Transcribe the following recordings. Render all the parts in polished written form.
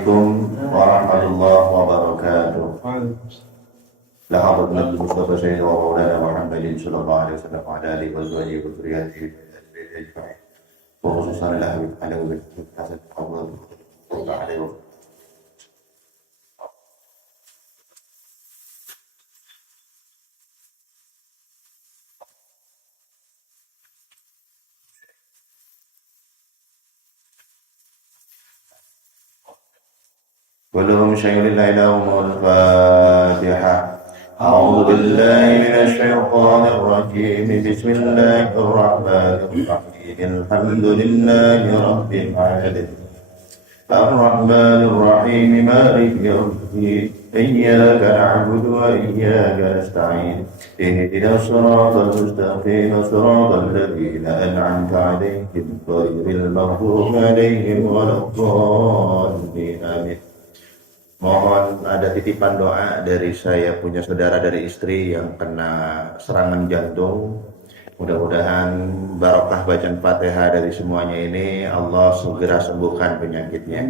Assalamualaikum warahmatullahi wabarakatuh. لحضرة النبي المصطفى سيدنا ومولانا محمد صلى الله عليه وسلم وعلى آله وأزواجه وذريته أجمعين وخصوصا الأهل على وجه حسن الله عليه وسلم. ولهم شيء لله لهم الفاتحة. أعوذ بالله من الشيطان الرجيم. بسم الله الرحمن الرحيم. الحمد لله رب العالمين الرحمن الرحيم مالك يوم الدين إياك نعبد وإياك نستعين اهدنا الصراط المستقيم صراط الذين أنعمت عليهم غير المغضوب عليهم ولا الضالين آمين. Mohon ada titipan doa dari saya punya saudara dari istri yang kena serangan jantung. Mudah-mudahan barokah bacaan Fatihah dari semuanya ini Allah segera sembuhkan penyakitnya.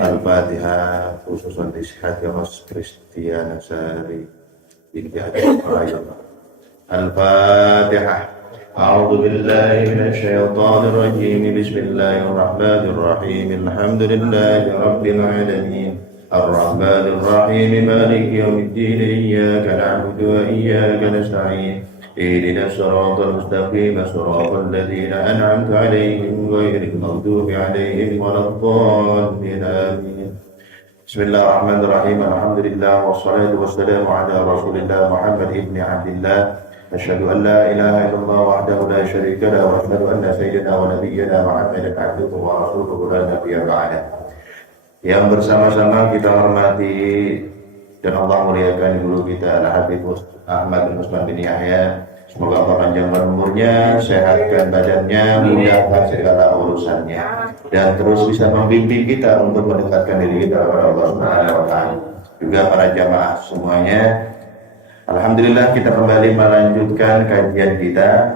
Al-Fatihah khususan disihat ya Mas Kristiana Sari binti Al-Fatihah. A'udzu billahi minasy syaithanir rajim. Bismillahirrahmanirrahim. Alhamdulillahi rabbil alamin. الرحمن الرحيم مالك يوم الدين إياك نعبد وإياك نستعين اهدنا الصراط المستقيم صراط الذين أنعمت عليهم غير المغضوب عليهم ولا الضالين آمين. بسم الله الرحمن الرحيم. الحمد لله والصلاة والسلام على رسول الله محمد بن عبد الله أشهد أن لا إله إلا الله وحده لا شريك له وأشهد أن سيدنا ونبينا محمدا عبده ورسوله لا نبي بعده. Yang bersama-sama kita hormati dan Allah muliakan guru kita Al-Habib Ahmad bin Usman bin Yahya. Semoga Allah panjangkan umurnya, sehatkan badannya, mudahkan segala urusannya, dan terus bisa membimbing kita untuk mendekatkan diri kita kepada Allah Subhanahu wa taala. Juga para jamaah semuanya. Alhamdulillah kita kembali melanjutkan kajian kita,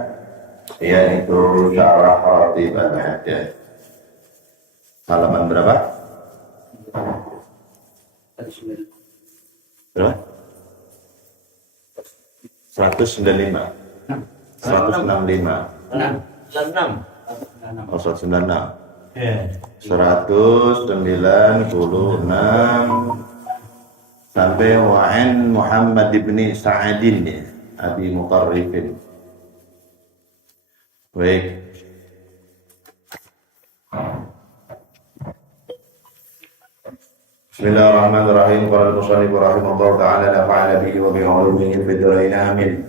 yaitu Syarah Ratib Al-Hajjaj. Halaman berapa? Berapa? 195 Oh 196 sampai wa'an Muhammad ibni Sa'adin ya, Abi Mutarrifin. Baik. Bismillahirrahmanirrahim. Qala al-musannif rahimahullahu ta'ala nafa'ana bihi wa bi ulumihi fid dharain amin.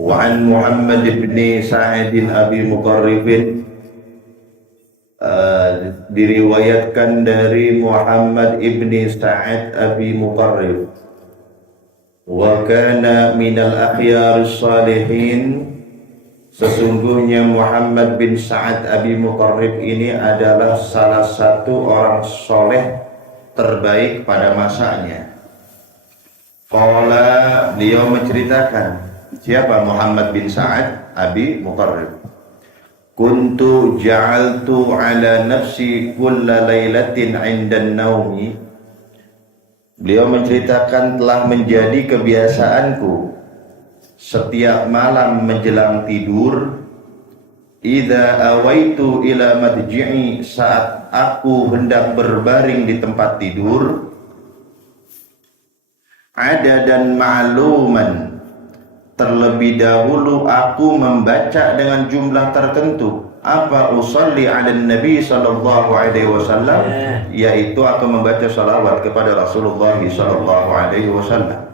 Wa an Muhammad ibn Sa'id Abi Mutarrif diriwayatkan dari Muhammad ibn Sa'id Abi Mutarrif wa kana minal akhyarus salihin. Sesungguhnya Muhammad bin Sa'ad Abi Mutarrif ini adalah salah satu orang soleh terbaik pada masanya. Qala, beliau menceritakan, siapa Muhammad bin Sa'ad Abi Mutarrif? Kuntu ja'altu ala nafsi kulla lailatin 'indan naumi. Beliau menceritakan telah menjadi kebiasaanku setiap malam menjelang tidur, idza awaitu ila madji'i, saat aku hendak berbaring di tempat tidur, ada dan ma'luman, terlebih dahulu aku membaca dengan jumlah tertentu. Apa? Usalli 'alan nabi sallallahu alaihi wasallam, yaitu aku membaca salawat kepada Rasulullah sallallahu alaihi wasallam.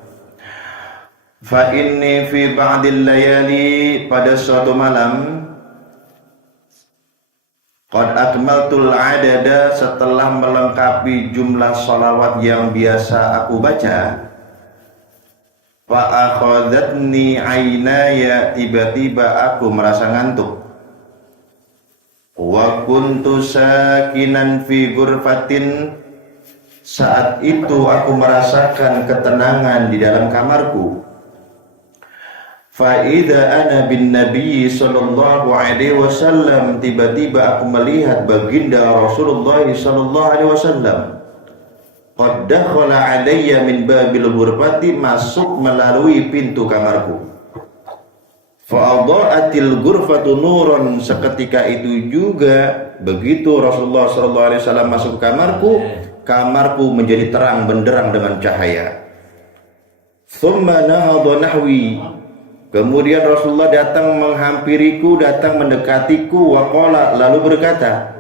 Fa inni fi ba'dil layali, pada suatu malam, qad akmaltul adada, setelah melengkapi jumlah salawat yang biasa aku baca, fa akhadhatni aynaya, tiba-tiba aku merasa ngantuk. Wa kuntu sakinan fi ghurfatin, saat itu aku merasakan ketenangan di dalam kamarku. Fa idza ana bin Nabi sallallahu alaihi wasallam, tiba-tiba aku melihat baginda Rasulullah sallallahu alaihi wasallam. Qad dakhala alayya min babil ghurfati, masuk melalui pintu kamarku. Fa adha'atil ghurfatu nuran, seketika itu juga begitu Rasulullah sallallahu alaihi wasallam masuk ke kamarku menjadi terang benderang dengan cahaya. Tsumma nahadha nahwi, kemudian Rasulullah datang menghampiriku, datang mendekatiku, waqala, lalu berkata,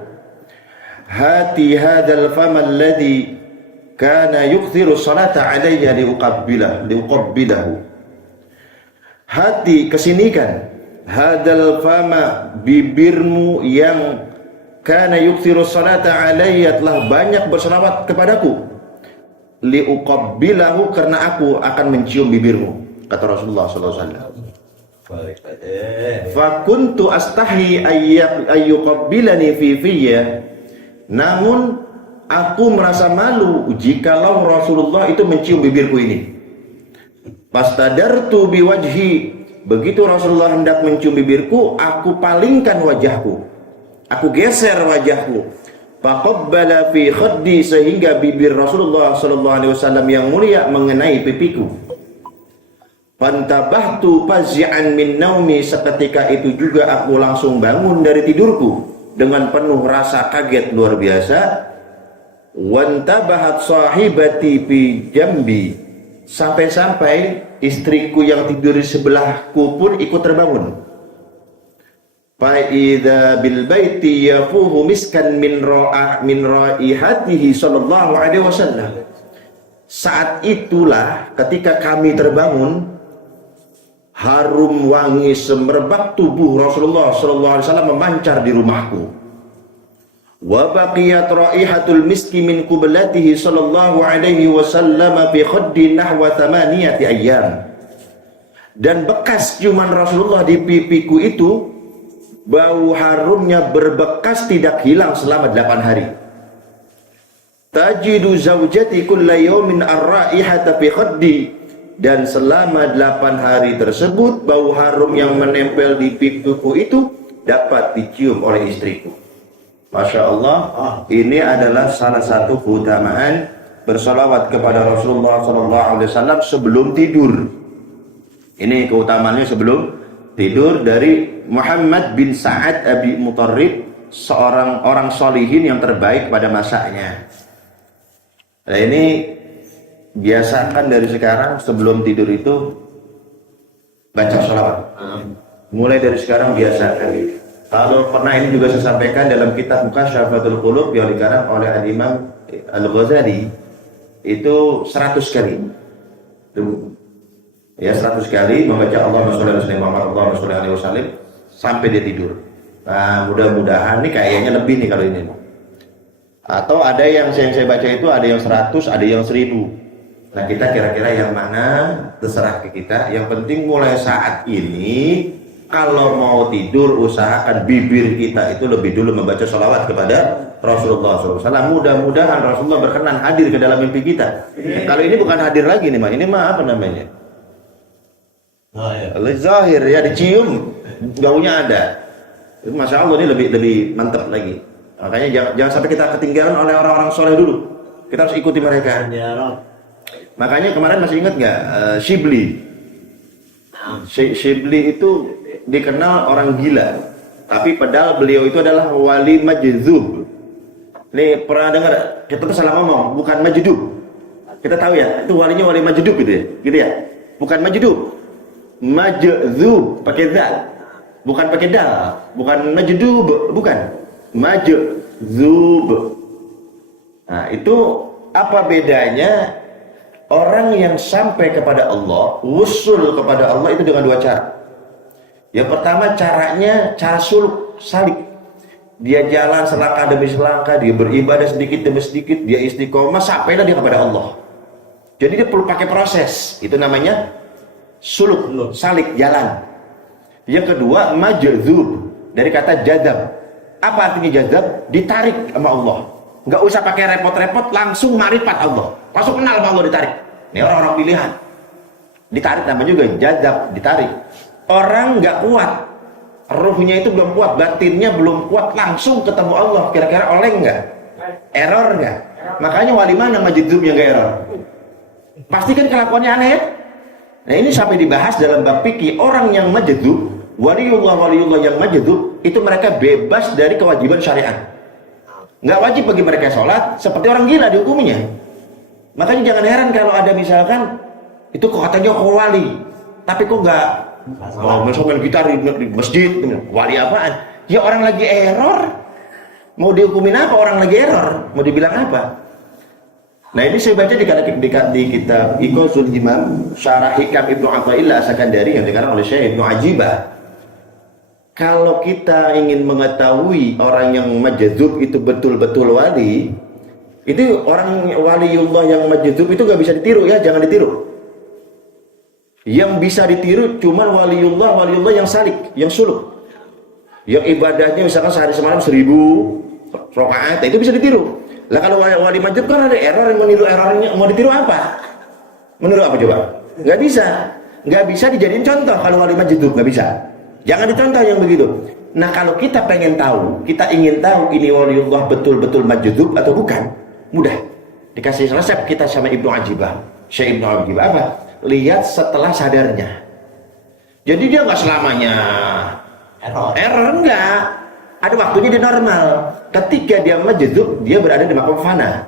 hati hadzal fama alladhi kana yukthiru salata alayya liuqabbilahu. Hati, kesinikan, hadzal fama, bibirmu yang kana yukthiru salata alayya, telah banyak berselawat kepadaku, liuqabbilahu, karena aku akan mencium bibirmu, kata Rasulullah sallallahu alaihi wasallam. Fakuntu astahi ayyuqabbilani fi fiyya, namun aku merasa malu jikalau Rasulullah itu mencium bibirku ini. Fastadartu biwajhi, begitu Rasulullah hendak mencium bibirku, aku palingkan wajahku, aku geser wajahku. Faqabbala fi khaddi, sehingga bibir Rasulullah sallallahu alaihi wasallam yang mulia mengenai pipiku. Fantabahtu fazi'an min naumi, seketika itu juga aku langsung bangun dari tidurku dengan penuh rasa kaget luar biasa. Wantabahat sahibati fi jambi, sampai-sampai istriku yang tidur di sebelahku pun ikut terbangun. Fa'idha bil baiti yafuhu miskan min raihatihi sallallahu alaihi wasallam. Saat itulah ketika kami terbangun, harum wangi semerbak tubuh Rasulullah sallallahu alaihi wasallam memancar di rumahku. Wa baqiyat raihatul miski min qiblatihi sallallahu alaihi wasallam fi khaddi nahwa 8 ayyam. Dan bekas ciuman Rasulullah di pipiku itu, bau harumnya berbekas tidak hilang selama 8 hari. Tajidu zaujati kulla yawmin ar-raihata fi khaddi, dan selama 8 hari tersebut bau harum yang menempel di pipiku itu dapat dicium oleh istriku. Masya Allah, ini adalah salah satu keutamaan bersalawat kepada Rasulullah SAW sebelum tidur. Ini keutamaannya sebelum tidur dari Muhammad bin Sa'ad Abi Mutarrib, seorang orang solihin yang terbaik pada masanya. Nah, ini biasakan dari sekarang sebelum tidur itu baca sholawat. Mulai dari sekarang biasakan. Kalau pernah ini juga saya sampaikan dalam kitab Mukasyfatul Qulub yang dikarang oleh Al-Imam Al-Ghazali, itu 100 kali. Ya, 100 kali membaca Allahumma sholli ala sayyidina Muhammad Allahumma sholli alaihi wasallam sampai dia tidur. Nah, mudah-mudahan nih kayaknya lebih nih kalau ini. Atau ada yang saya baca itu ada yang 100, ada yang 1000. Nah, kita kira-kira yang mana terserah ke kita. Yang penting mulai saat ini kalau mau tidur usahakan bibir kita itu lebih dulu membaca sholawat kepada Rasulullah SAW. Mudah-mudahan Rasulullah berkenan hadir ke dalam mimpi kita. Kalau ini bukan hadir lagi nih, ini mah apa namanya? Zahir ya, dicium, baunya ada. Masya Allah, ini lebih mantap lagi. Makanya jangan sampai kita ketinggalan oleh orang-orang soleh dulu. Kita harus ikuti mereka. Makanya kemarin masih ingat nggak Shibli? Shibli itu dikenal orang gila, tapi padahal beliau itu adalah wali majdzub. Nih pernah dengar? Kita tuh salah ngomong, bukan majdub. Kita tahu ya, itu walinya wali majdub gitu ya. Bukan majdub, majdzub pakai dzal, bukan pakai dal, bukan majdub, bukan majdzub. Nah, itu apa bedanya? Orang yang sampai kepada Allah, wusul kepada Allah itu dengan 2 cara. Yang pertama caranya cara suluk, salik. Dia jalan selangkah demi selangkah, dia beribadah sedikit demi sedikit, dia istiqomah sampailah dia kepada Allah. Jadi dia perlu pakai proses. Itu namanya suluk, salik, jalan. Yang kedua majdzub, dari kata jadzab. Apa artinya jadzab? Ditarik sama Allah. Nggak usah pakai repot-repot, langsung marifat Allah. Langsung kenal sama Allah, ditarik. Ini orang-orang pilihan. Ditarik, nama juga jazab, ditarik. Orang nggak kuat, ruhnya itu belum kuat, batinnya belum kuat, langsung ketemu Allah, kira-kira oleng nggak? Error nggak? Makanya wali mana majdzub yang nggak error? Pasti kan kelakuannya aneh ya? Nah ini sampai dibahas dalam bab fikih, orang yang majdzub, waliullah yang majdzub, itu mereka bebas dari kewajiban syariat. Nggak wajib bagi mereka sholat, seperti orang gila dihukuminya. Makanya jangan heran kalau ada misalkan, itu kok katanya kok wali, tapi kok nggak main gitar di masjid, wali apaan? Ya orang lagi error, mau dihukumin apa? Orang lagi error, mau dibilang apa? Nah ini saya baca di kitab Iqazul Himam, Syarah Hikam Ibnu Athaillah As-Sakandari yang dikarang oleh Syekh Ibnu Ajibah. Kalau kita ingin mengetahui orang yang majdzub itu betul-betul wali, itu orang waliullah yang majdzub itu nggak bisa ditiru ya, jangan ditiru. Yang bisa ditiru cuma waliullah yang salik, yang suluk, yang ibadahnya misalkan sehari semalam 1000 rakaat, itu bisa ditiru. Lah kalau wali majdzub kan ada error, yang meniru errornya, mau ditiru apa? Meniru apa coba? Nggak bisa dijadiin contoh kalau wali majdzub, nggak bisa. Jangan dicontoh yang begitu. Nah kalau kita pengen tahu, kita ingin tahu ini waliullah betul-betul majdzub atau bukan, mudah. Dikasih resep kita sama Ibnu Ajibah, Syekh Ibnu Ajibah apa? Lihat setelah sadarnya. Jadi dia nggak selamanya error enggak. Ada waktunya dia normal. Ketika dia majdzub, dia berada di makom fana.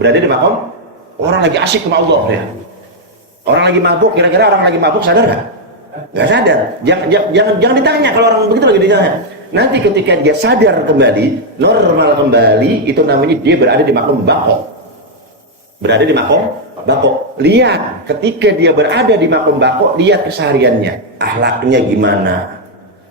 Berada di makom orang lagi asyik sama Allah ya. Orang lagi mabuk, kira-kira orang lagi mabuk sadar nggak? Nggak sadar. Jangan ditanya kalau orang begitu lagi ditanya. Nanti ketika dia sadar kembali, normal kembali, itu namanya dia berada di makom bako. Berada di makom bako. Lihat ketika dia berada di makom bako, lihat kesehariannya, akhlaknya gimana,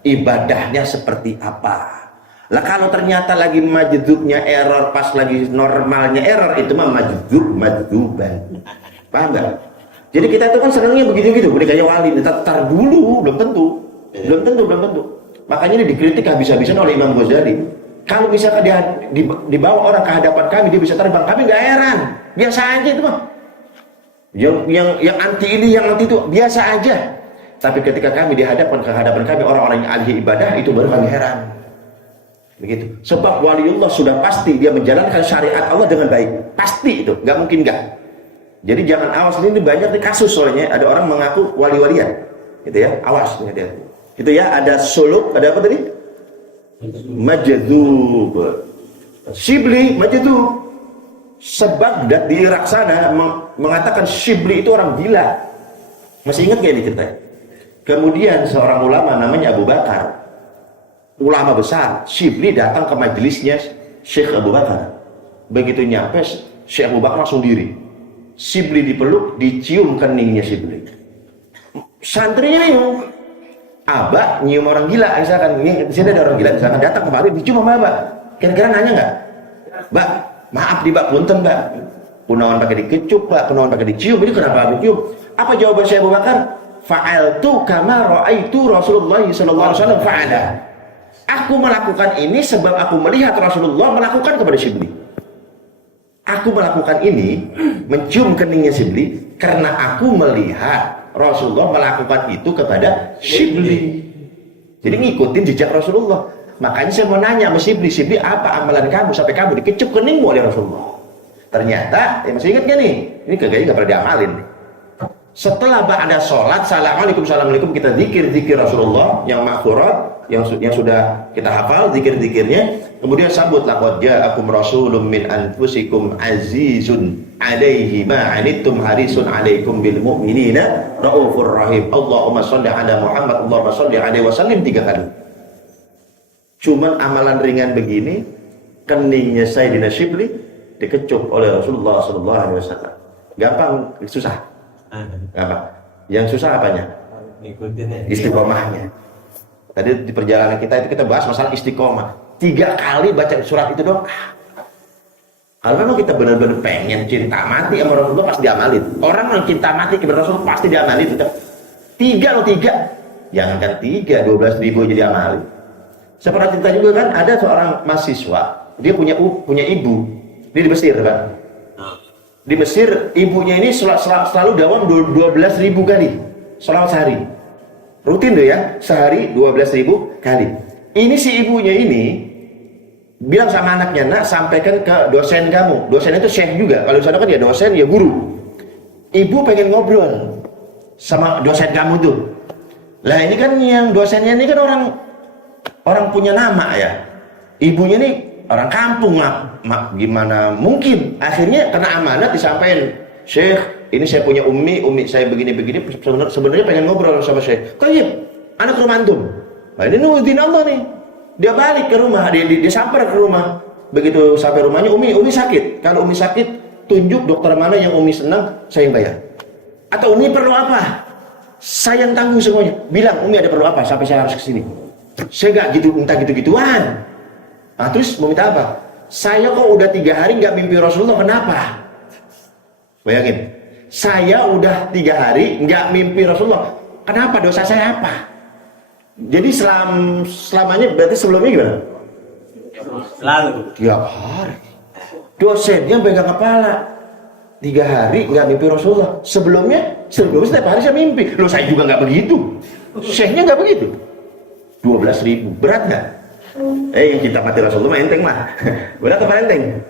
ibadahnya seperti apa. Lah kalau ternyata lagi majdzubnya error, pas lagi normalnya error, itu mah majdzub-majduban. Paham nggak? Jadi kita itu kan senangnya begitu-gitu, boleh kayak wali, tar dulu, belum tentu. Makanya ini dikritik habis-habisan oleh Imam Ghazali. Kalau misalkan dia dibawa orang ke hadapan kami, dia bisa terbang, kami nggak heran, biasa aja itu mah. Yang anti ini, yang anti itu, biasa aja. Tapi ketika kami dihadapkan ke hadapan kami orang-orang yang ahli ibadah, itu baru kami heran. Begitu. Sebab waliullah sudah pasti dia menjalankan syariat Allah dengan baik, pasti itu, nggak mungkin nggak. Jadi jangan awas, ini banyak di kasus soalnya ada orang mengaku wali-walian, gitu ya, awas gitu ya. Itu ya, ada suluk, ada apa tadi? Majdzub. Shibli majdzub. Sebab di Irak sana mengatakan Shibli itu orang gila. Masih ingat gak ini ceritanya? Kemudian seorang ulama namanya Abu Bakar, ulama besar, Shibli datang ke majelisnya Syekh Abu Bakar. Begitu nyampe, Syekh Abu Bakar langsung diri. Shibli dipeluk, dicium keningnya Shibli. Santrinya yuk, Abah nyium orang gila, misalkan ini di sini ada orang gila, misalkan datang kemari dicium sama Abah. Kira-kira nanya nggak? Mbak, maaf di Mbak, punten Mbak. Kunaon pakai dikecup, Mbak, kunaon pakai dicium, ini kenapa dicium? Apa jawaban Syekh Abu Bakar? Fa'altu kama ra'aitu Rasulullah sallallahu alaihi wasallam fa'ala. Aku melakukan ini sebab aku melihat Rasulullah melakukan kepada Shibli. Aku melakukan ini, mencium keningnya Shibli, karena aku melihat Rasulullah melakukan itu kepada Shibli. Jadi ngikutin jejak Rasulullah. Makanya saya mau nanya sama Shibli, Shibli apa amalan kamu sampai kamu dikecup keningmu oleh Rasulullah? Ternyata, ya masih ingat gak nih? Ini kayaknya gak pernah diamalin. Setelah ba'da sholat, assalamualaikum, kita zikir Rasulullah yang makhfurat, yang sudah kita hafal zikir-zikirnya. Kemudian sambut, laqad ja'akum rasulun min anfusikum azizun 'alaihi ma 'anittum harisun 'alaikum bil mu'minina raufur rahim. Allahumma shalli 'ala Muhammad, Allahumma shalli 'alaihi wasallim 3 kali. Cuman amalan ringan begini, keningnya Sayyidina Shibli dikecup oleh Rasulullah sallallahu alaihi wasallam. Gampang, susah. Gampang. Yang susah apanya? Istiqomahnya. Tadi di perjalanan kita itu kita bahas masalah istiqomah. 3 kali baca surat itu dong. Kalau memang kita benar-benar pengen cinta mati sama Rasulullah, pasti diamalin. Orang yang cinta mati kepada Rasulullah pasti diamalin. 3. Jangankan 3, 12.000 jadi amalin. Saya pernah cerita juga kan, ada seorang mahasiswa, dia punya ibu. Ini di Mesir kan. Di Mesir, ibunya ini selalu dawam 12.000 kali sholawat sehari. Rutin tuh ya, sehari 12.000 kali. Ini si ibunya ini bilang sama anaknya, nak sampaikan ke dosen kamu. Dosen itu syekh juga. Kalau di sana kan ya dosen, ya guru. Ibu pengen ngobrol sama dosen kamu tuh. Lah ini kan yang dosennya ini kan orang punya nama ya. Ibunya nih orang kampung lah, gimana mungkin. Akhirnya kena amanat disampaikan, Syekh, ini saya punya umi saya begini-begini, sebenarnya pengen ngobrol sama Syekh. Tayyib, anak rumah antum. Nah ini nurutin Allah nih. Dia balik ke rumah, dia sampai ke rumah. Begitu sampai rumahnya, umi sakit. Kalau umi sakit, tunjuk dokter mana yang umi senang, saya yang bayar. Atau umi perlu apa? Saya yang tanggung semuanya. Bilang, umi ada perlu apa sampai saya harus kesini. Saya nggak gitu, minta gitu-gituan. Nah, terus mau minta apa? Saya kok udah 3 hari nggak mimpi Rasulullah, kenapa? Bayangin, saya udah 3 hari nggak mimpi Rasulullah, kenapa? Dosa saya apa? Jadi selamanya berarti sebelumnya gimana? Selalu. Tiap hari. Dosennya pegang kepala. 3 hari nggak mimpi Rasulullah. Sebelumnya setiap hari saya mimpi. Loh, saya juga nggak begitu. Syekhnya nggak begitu. 12.000, berat nggak? Yang cinta mati Rasulullah enteng mah. Berat apa enteng?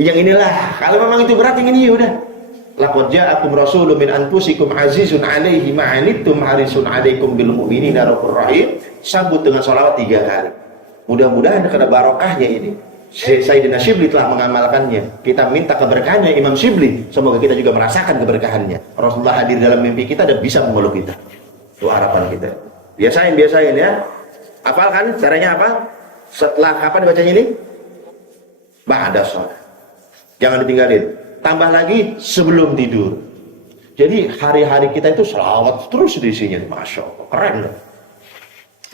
Yang inilah, kalau memang itu berat, yang ini ya udah. Laqad ja'akum rasulun min anfusikum azizun 'alaihi ma 'anittum harisun 'alaikum bil mu'minina raufur rahim. Sambut dengan sholawat 3 kali. Mudah-mudahan karena barokahnya ini. Sayyidina Syibli telah mengamalkannya. Kita minta keberkahannya Imam Syibli. Semoga kita juga merasakan keberkahannya. Rasulullah hadir dalam mimpi kita dan bisa memeluk kita. Itu harapan kita. Biasain ya. Hafalkan caranya apa? Setelah kapan bacanya ini? Ba'da sholat. Jangan ditinggalin. Tambah lagi sebelum tidur. Jadi hari-hari kita itu selawat terus diisinya. Masya Allah, keren loh.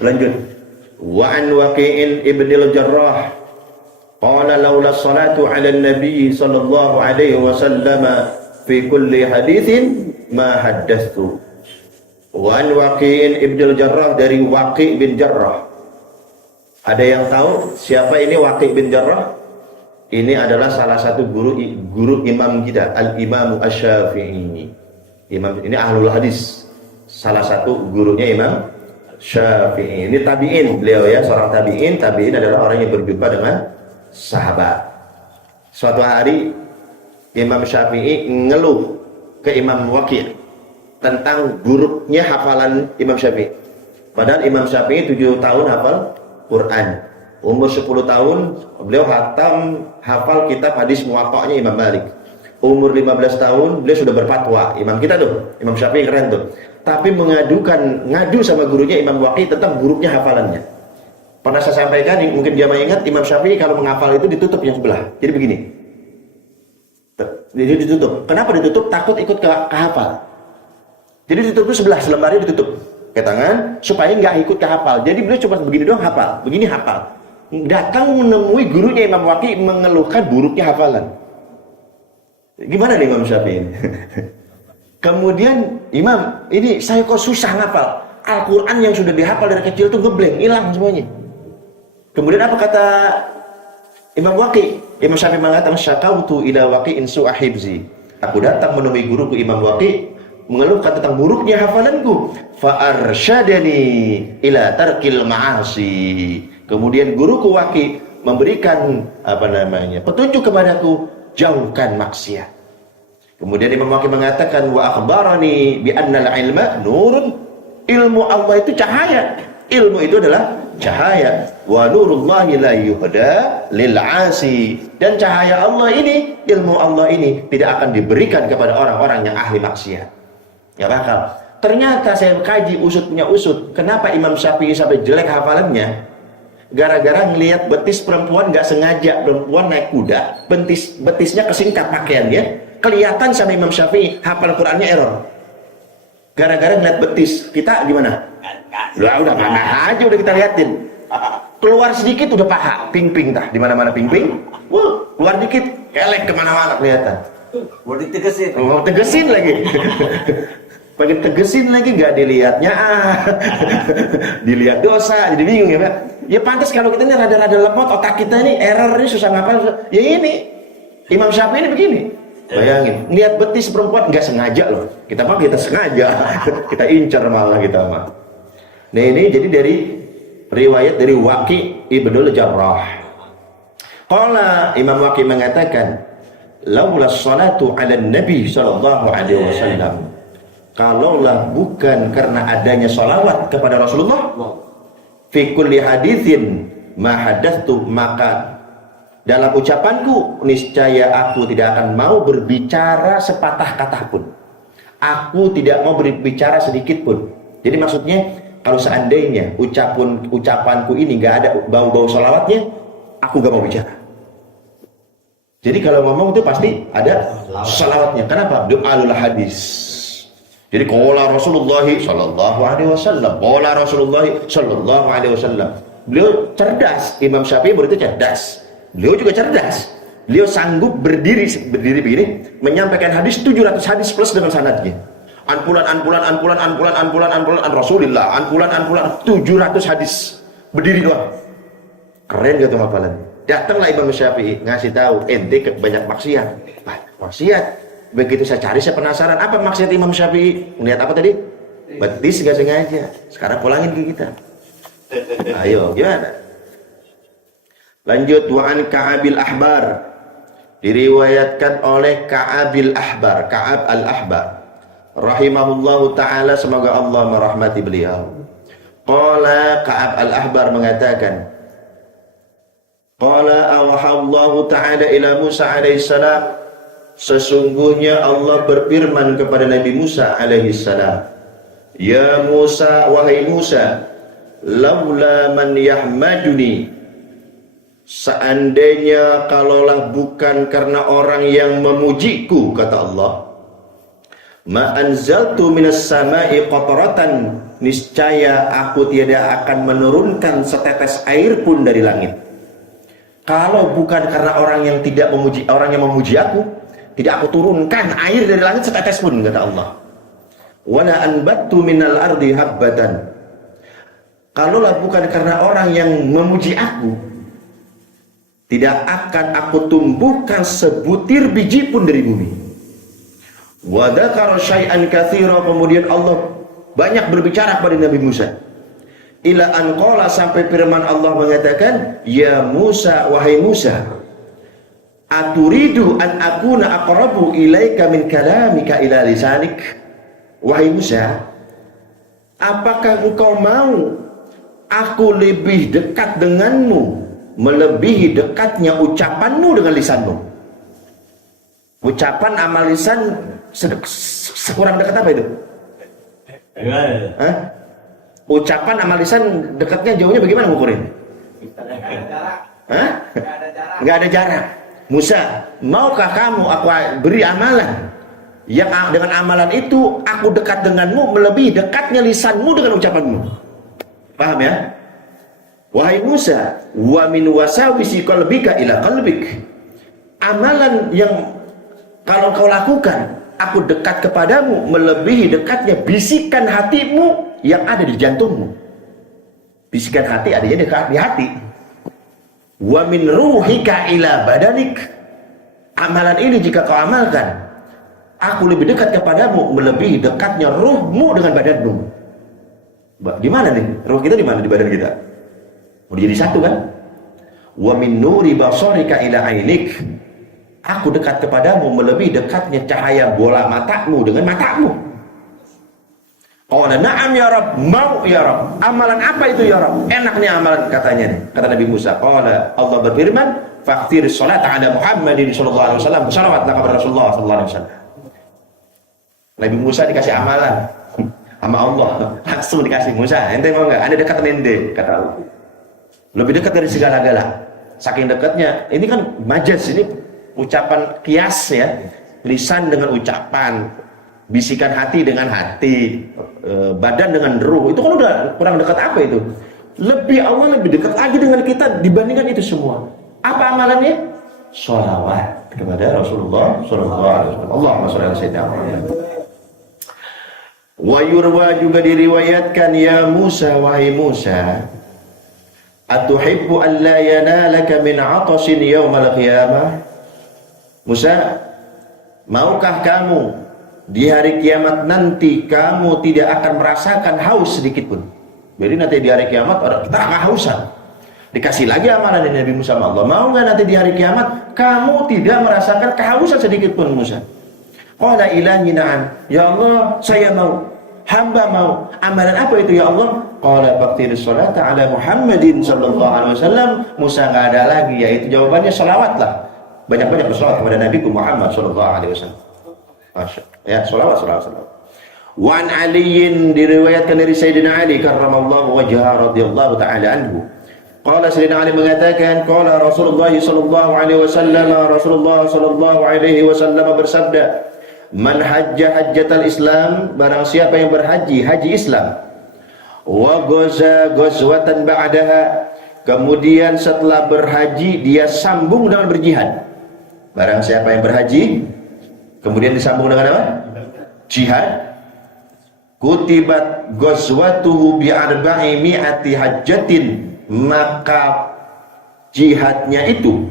Lanjut. Wa an Waqi'in ibnil Jarrah qala laula salatu 'ala an-nabi sallallahu alaihi wasallam fi kulli haditsin ma haddatsu. Wa an Waqi'in ibnil Jarrah, dari Waqi' bin Jarrah. Ada yang tahu siapa ini Waqi' bin Jarrah? Ini adalah salah satu guru imam kita, Al-Imam Asy-Syafi'i. Imam ini ahlul hadis. Salah satu gurunya Imam Syafi'i. Ini tabi'in beliau ya, seorang tabi'in. Tabi'in adalah orang yang berjumpa dengan sahabat. Suatu hari Imam Syafi'i ngeluh ke Imam Waqi' tentang buruknya hafalan Imam Syafi'i. Padahal Imam Syafi'i 7 tahun hafal Quran. Umur 10 tahun beliau hafal kitab hadis Muwatta'nya Imam Malik. Umur 15 tahun beliau sudah berfatwa. Imam kita tuh, Imam Syafi'i keren tuh. Tapi ngadu sama gurunya Imam Waqi' tentang buruknya hafalannya. Pernah saya sampaikan, mungkin dia ingat, Imam Syafi'i kalau menghafal itu ditutup yang sebelah. Jadi begini. Jadi ditutup. Kenapa ditutup? Takut ikut kehafal. Jadi ditutup itu sebelah, selembarnya ditutup ke tangan supaya nggak ikut kehafal. Jadi beliau cuma begini doang hafal, begini hafal. Datang menemui gurunya Imam Waqi' mengeluhkan buruknya hafalan. Gimana nih Imam Syafi'i? Kemudian, Imam, ini saya kok susah ngapal. Al-Quran yang sudah dihafal dari kecil tuh ngeblank, hilang semuanya. Kemudian apa kata Imam Waqi'? Imam Syafi'i mengatakan, syakautu ila Waqi'in su'a hibzi. Aku datang menemui guruku Imam Waqi', mengeluhkan tentang buruknya hafalanku. Fa'arsyadani ila tarkil ma'asi. Kemudian guruku Waqi' memberikan petunjuk kepadaku, jauhkan maksiat. Kemudian Imam Waqi' mengatakan, wa akhbarani bi annal ilma nurun. Ilmu Allah itu cahaya. Ilmu itu adalah cahaya. Wa nurullahi la yuhda lil 'asi. Dan cahaya Allah ini, ilmu Allah ini tidak akan diberikan kepada orang-orang yang ahli maksiat. Ya bakal. Ternyata saya kaji usut punya usut. Kenapa Imam Syafi'i sampai jelek hafalannya? Gara-gara ngelihat betis perempuan nggak sengaja, perempuan naik kuda, betisnya kesingkat pakaiannya, kelihatan sama Imam Syafi'i, hafal Qurannya error. Gara-gara ngeliat betis, kita gimana? Udah mana aja udah kita liatin. Keluar sedikit udah paha, ping-ping tah, di mana-mana ping-ping. Keluar dikit, kelek kemana-mana kelihatan. Mau ditegesin. Mau tegesin lagi. Pengen tegesin lagi nggak dilihatnya, dilihat dosa, jadi bingung ya Pak. Ya pantas kalau kita ini rada-rada lemot, otak kita ini error ini susah ngapal. Ya ini Imam Syafi'i ini begini. Bayangin, lihat betis perempuan nggak sengaja loh. Kita sengaja, kita incar malah kita mah. Nah ini jadi dari riwayat dari Waqi ibnul Jarrah. Qala Imam Waqi mengatakan, laula salatu ala Nabi sallallahu alaihi wasallam. Kalaulah bukan karena adanya salawat kepada Rasulullah, fi kulli haditsin ma hadatsu, maka dalam ucapanku niscaya aku tidak akan mau berbicara sepatah kata pun. Aku tidak mau berbicara sedikit pun. Jadi maksudnya kalau seandainya ucapanku ini nggak ada bau-bau salawatnya, aku nggak mau bicara. Jadi kalau ngomong itu pasti ada salawatnya. Kenapa? Doaul hadis. Jadi qala Rasulullah sallallahu alaihi wasallam, qala Rasulullah sallallahu alaihi wasallam. Beliau cerdas, Imam Syafi'i begitu cerdas. Beliau juga cerdas. Beliau sanggup berdiri begini menyampaikan hadis 700 hadis plus dengan sanadnya. Anpulan an Rasulillah, anpulan 700 hadis. Berdiri doang. Keren gitu hafalan. Datanglah Imam Syafi'i ngasih tahu, ente banyak maksiat. Maksiat. Begitu saya cari, saya penasaran apa maksiat Imam Syafi'i. Melihat apa tadi? Betis nggak sengaja. Sekarang pulangin ke kita. Ayo, gimana? Lanjut, wa an Ka'abil Ahbar, diriwayatkan oleh Ka'abil Ahbar, Ka'ab al-Ahbar rahimahullahu ta'ala, semoga Allah merahmati beliau. Qala Ka'ab al-Ahbar mengatakan, qala awhallahu ta'ala ila Musa alaihi salam, sesungguhnya Allah berfirman kepada Nabi Musa alaihi salam, ya Musa, wahai Musa, laula man yahmaduni, seandainya kalaulah bukan karena orang yang memujiku, kata Allah, ma anzaltu minas sama'i qataratan, niscaya aku tidak akan menurunkan setetes air pun dari langit. Kalau bukan karena orang yang memuji aku, tidak aku turunkan air dari langit setetes pun, kata Allah. Wala anbattu minal ardi habbatan, kalaulah bukan karena orang yang memuji aku, tidak akan aku tumbuhkan sebutir biji pun dari bumi. Wa dzakara syai'an katsira, kemudian Allah banyak berbicara kepada Nabi Musa. Ila an qala, sampai firman Allah mengatakan, ya Musa, wahai Musa, aturidu an akuna aqrabu ilaika min kalamika ila lisanik. Wahai Musa, apakah engkau mau aku lebih dekat denganmu, melebihi dekatnya ucapanmu dengan lisanmu? Ucapan amal lisan sekurang dekat apa itu? Hah? Ucapan amal lisan dekatnya jauhnya bagaimana ngukurin? Hah? Nggak ada jarak. Musa, maukah kamu aku beri amalan yang dengan amalan itu aku dekat denganmu melebihi dekatnya lisanmu dengan ucapanmu? Paham ya? Wahai Musa, wa min wasawisi qalbika ila qalbik, amalan yang kalau kau lakukan, aku dekat kepadamu melebihi dekatnya bisikan hatimu yang ada di jantungmu. Bisikan hati adanya di hati. Wa min ruhika ila badanik, amalan ini jika kau amalkan, aku lebih dekat kepadamu melebihi dekatnya ruhmu dengan badanmu. Di mana nih? Ruh kita di mana di badan kita? Mau jadi satu kan? Wa min nuri basarika ila ainik, aku dekat kepadamu melebihi dekatnya cahaya bola matamu dengan matamu. Qala na'am ya Rabb, mau ya Rabb. Amalan apa itu ya Rabb? Enak nih amalan, katanya nih. Kata Nabi Musa, qala, Allah berfirman, faqtir salat ala Muhammadin sallallahu alaihi wasallam, salawatlah kepada Rasulullah sallallahu alaihi wasallam. Nabi Musa dikasih amalan sama Allah, langsung dikasih. Musa, ente mau enggak? Anda dekat dengan ente, kata Allah. Lebih dekat dari segala-gala. Saking dekatnya, ini kan majaz, ini ucapan kias ya, lisan dengan ucapan, bisikan hati dengan hati, badan dengan ruh, itu kan udah kurang dekat apa itu? Allah lebih dekat lagi dengan kita dibandingkan itu semua. Apa amalannya? Sholawat kepada Rasulullah sallallahu alaihi wasallam. Allahumma sholli ala sayyidina Muhammad. Wa yurwa, juga diriwayatkan, ya Musa, wahai Musa, atuhibbu an la yanalaka min 'atasin yaumal qiyamah. Musa, Maukah kamu di hari kiamat nanti kamu tidak akan merasakan haus sedikit pun? Jadi nanti di hari kiamat kita kehausan. Dikasih lagi amalan dari Nabi Musa sama Allah. Mau nggak nanti di hari kiamat kamu tidak merasakan kehausan sedikit pun Musa? Qala ilahi na'am. Ya Allah, saya mau. Hamba mau. Amalan apa itu ya Allah? Qala faqtiris salata ala Muhammadin sallallahu alaihi wasallam. Musa nggak ada lagi, yaitu jawabannya salawatlah. Banyak-banyak bersalawat kepada Nabi Muhammad sallallahu alaihi wasallam. Masya. Ya, salawat. Wa an Aliin, diriwayatkan dari Sayyidina Ali karramallahu wajhahu radhiyallahu taala anhu. Qala Sayyidina Ali mengatakan, qala Rasulullah sallallahu alaihi wasallam bersabda, man hajja hajjatal Islam, barang siapa yang berhaji haji Islam, wa ghaza ghazwatan ba'daha, kemudian setelah berhaji dia sambung dengan berjihad. Barang siapa yang berhaji kemudian disambung dengan apa? Jihad. Kutibat ghazwatuhu bi arba'i mi'ati hajjatin, maka jihadnya itu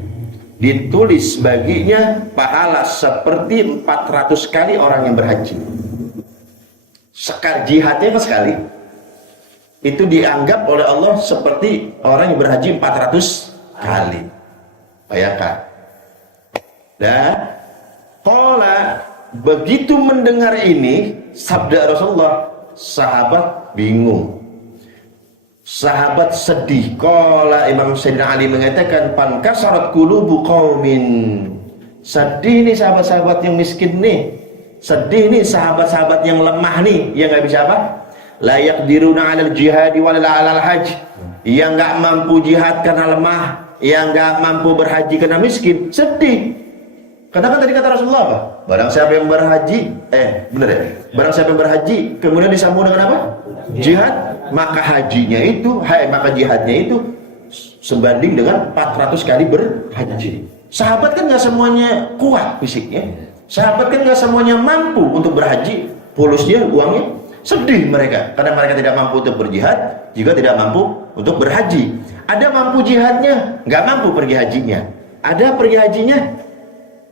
ditulis baginya pahala seperti 400 kali orang yang berhaji. Sekali jihadnya apa sekali? Itu dianggap oleh Allah seperti orang yang berhaji 400 kali. Bayangkan. Dan qala, begitu mendengar ini sabda Rasulullah, sahabat bingung. Sahabat sedih. Qala Imam Sayyidina Ali mengatakan, pankasarat qulubu qaumin. Sedih nih sahabat-sahabat yang miskin nih. Sedih nih sahabat-sahabat yang lemah nih, yang nggak bisa apa? La yaqdiruna 'alal jihadi wala 'alal hajj. Yang nggak mampu jihad karena lemah, yang nggak mampu berhaji karena miskin, sedih. Karena kan tadi kata Rasulullah apa? Barang siapa yang berhaji, bener ya? Barang siapa yang berhaji kemudian disambung dengan apa? Jihad, maka hajinya itu, maka jihadnya itu sebanding dengan 400 kali berhaji. Sahabat kan nggak semuanya kuat fisiknya. Sahabat kan nggak semuanya mampu untuk berhaji. Polusnya, uangnya, sedih mereka karena mereka tidak mampu untuk berjihad, juga tidak mampu untuk berhaji. Ada mampu jihadnya, nggak mampu pergi hajinya. Ada pergi hajinya,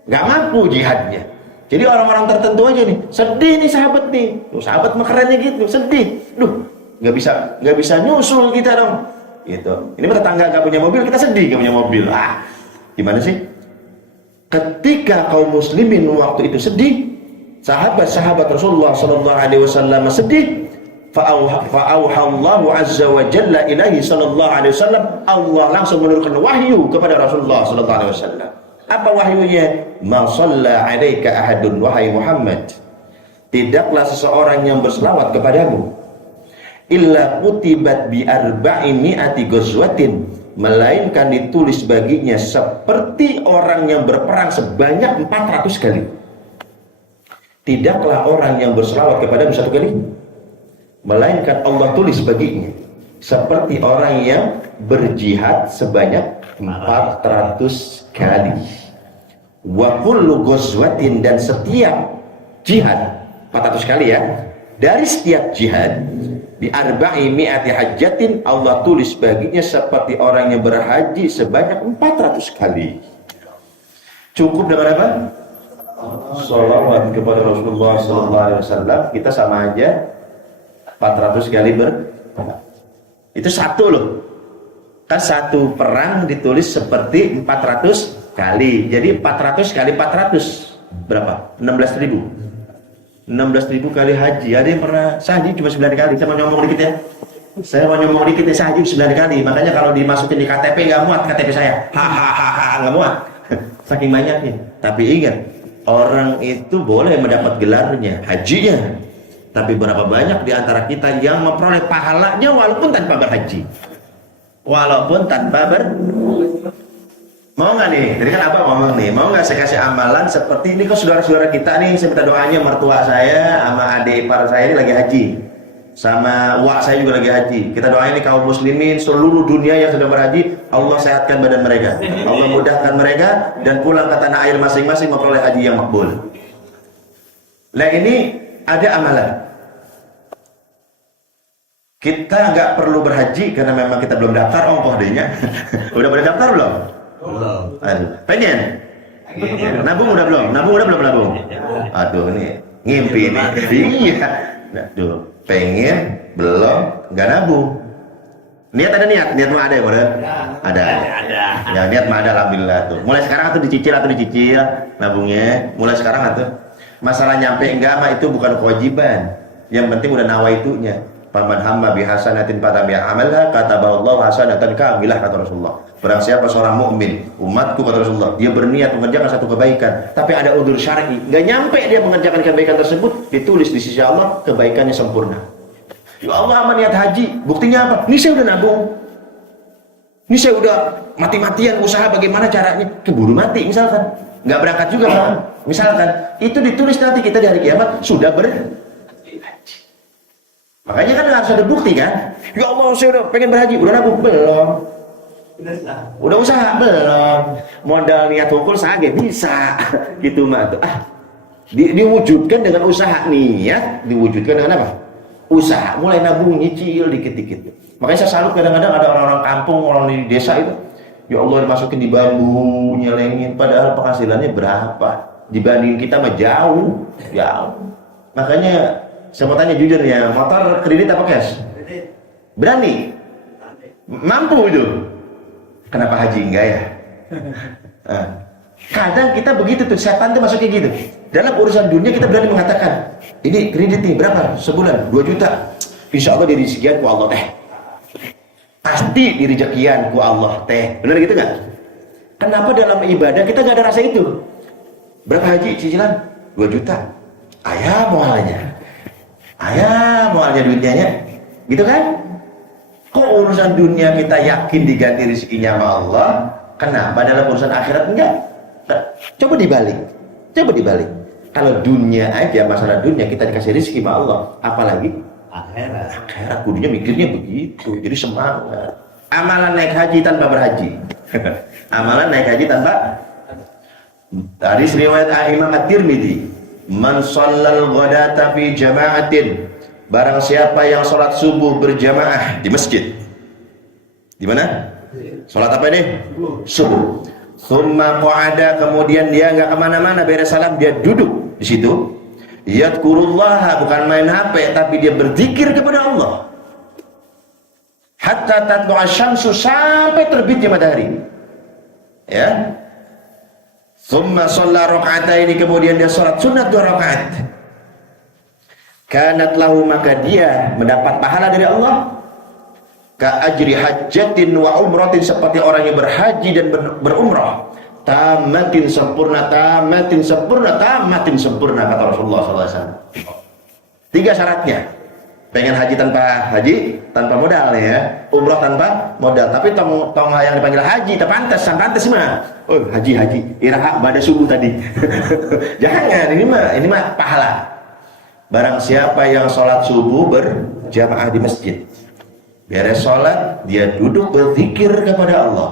nggak mampu jihadnya. Jadi orang-orang tertentu aja nih, sedih nih sahabat nih. Tuh, sahabat makerannya gitu, sedih. Duh, nggak bisa nyusul kita dong. Gitu. Ini tetangga nggak punya mobil, kita sedih nggak punya mobil. Gimana sih? Ketika kaum muslimin waktu itu sedih, sahabat-sahabat Rasulullah sallallahu alaihi wasallam sedih, fa'auhallahu azza wa jalla ilaihi sallallahu alaihi wasallam, Allah langsung menurunkan wahyu kepada Rasulullah sallallahu alaihi wasallam. Apa wahyunya? Ma shalla 'alaika ahadun, wahai Muhammad, tidaklah seseorang yang berselawat kepadamu illa kutibat bi arba'i mi'ati ghazwatin, melainkan ditulis baginya seperti orang yang berperang sebanyak 400 kali. Tidaklah orang yang berselawat kepadamu satu kali, melainkan Allah tulis baginya seperti orang yang berjihad sebanyak 400 kali. Wa kullu ghazwatin, dan setiap jihad 400 kali ya. Dari setiap jihad bi arba'i mi'ati hajjatin, Allah tulis baginya seperti orang yang berhaji sebanyak 400 kali. Cukup dengan apa? Shalawat kepada Rasulullah sallallahu alaihi wasallam, kita sama aja 400 kali itu satu loh. Kan satu perang ditulis seperti 400 kali. Jadi 400 kali 400 berapa? 16.000. 16.000 kali haji. Ada yang pernah saya haji cuma 9 kali. Saya mau nyomong dikit ya. Saya mau nyomong dikit ya, saya haji 9 kali. Makanya kalau dimasukin di KTP nggak muat KTP saya. Hahaha, nggak muat. Saking banyaknya. Tapi ingat, orang itu boleh mendapat gelarnya, hajinya. Tapi berapa banyak di antara kita yang memperoleh pahalanya walaupun tanpa berhaji? Walaupun tanpa Mau nggak nih? Tadi kan apa ngomong nih? Mau nggak saya kasih amalan seperti ini? Kok saudara-saudara kita nih, saya minta doanya, mertua saya sama adik ipar saya ini lagi haji, sama wak saya juga lagi haji. Kita doain nih kaum muslimin seluruh dunia yang sedang berhaji, Allah sehatkan badan mereka, Allah mudahkan mereka, dan pulang ke tanah air masing-masing memperoleh haji yang makbul. Nah ini ada amalan. Kita nggak perlu berhaji karena memang kita belum daftar ongkoh dehnya. Udah pada daftar belum? Belum. Pengen? Nabung udah belum? Nabung? Aduh nih, ngimpi nih. Iya. Aduh, pengen belum nggak nabung. Niat mah ada ya, Bro? Ada. Ya, niat mah ada, alhamdulillah tuh. Mulai sekarang atau dicicil nabungnya. Mulai sekarang atau masalah nyampe enggak mah itu bukan kewajiban. Yang penting udah nawaitunya. Faman hamma bi hasanatin fatabi'a amalha kataballahu hasanatan kamilah, kata Rasulullah. Barang siapa seorang mukmin, umatku, kata Rasulullah, dia berniat mengerjakan satu kebaikan, tapi ada udzur syar'i, enggak nyampe dia mengerjakan kebaikan tersebut, ditulis di sisi Allah kebaikannya sempurna. Ya Allah, aman niat haji, buktinya apa? Ini saya udah nabung, ini saya udah mati-matian usaha bagaimana caranya, keburu mati misalkan, nggak berangkat juga Pak. Misalkan itu ditulis nanti kita di hari kiamat sudah berhaji. Makanya kan harus ada bukti kan? Ya Allah, saya udah pengen berhaji, udah nabung belum? Udah usaha belum? Modal niat wukul sage bisa, gitu mah tuh. Diwujudkan dengan usaha, niat diwujudkan dengan apa? Usaha, mulai nabung nyicil dikit-dikit. Makanya saya salut kadang-kadang ada orang-orang kampung, orang di desa itu, ya Allah dimasukin di bambu, nyelengin, padahal penghasilannya berapa? Dibanding kita mah jauh. Makanya saya mau tanya jujur ya, motor kredit apa cash? Berani? Mampu itu? Kenapa haji enggak ya? Kadang kita begitu tuh, setan tuh masuknya gitu. Dalam urusan dunia kita berani mengatakan, ini kredit nih berapa? Sebulan 2 juta. Insya Allah dirizekian ku Allah teh. Pasti dirizekian ku Allah teh. Benar gitu nggak? Kenapa dalam ibadah kita nggak ada rasa itu? Berapa haji cicilan? 2 juta. Ayah mualnya duitnya, gitu kan? Kok urusan dunia kita yakin diganti rezekinya sama Allah? Kenapa dalam urusan akhirat enggak? Coba dibalik. Kalau dunia aja, masalah dunia kita dikasih rezeki sama Allah, apalagi akhirat kudunya mikirnya begitu. Jadi semangat. Amalan naik haji tanpa berhaji. Hadis riwayat Imam At-Tirmidzi, man shallal ghadata fi jama'atin, barang siapa yang sholat subuh berjamaah di masjid. Di mana? Sholat apa ini? Subuh. Tsumma qa'ada, kemudian dia enggak kemana-mana, beres salam dia duduk di situ. Yadhkurullah, bukan main HP, tapi dia berzikir kepada Allah. Hatta tatlu'a syamsu, sampai terbitnya matahari. Ya. Tsumma shalla raka'ataini, kemudian dia salat sunat 2 rakaat. Kanat lahu, maka dia mendapat pahala dari Allah ka ajri hajjatin wa umratin, seperti orang yang berhaji dan berumrah. Tamatin sempurna, kata Rasulullah SAW. 3 syaratnya. Pengen haji tanpa modal ya, umrah tanpa modal. Tapi tong yang dipanggil haji tak pantas mah. Oh, haji iraha pada subuh tadi. Jangan, ini mah pahala. Barang siapa yang sholat subuh berjamaah di masjid, beres sholat dia duduk berzikir kepada Allah,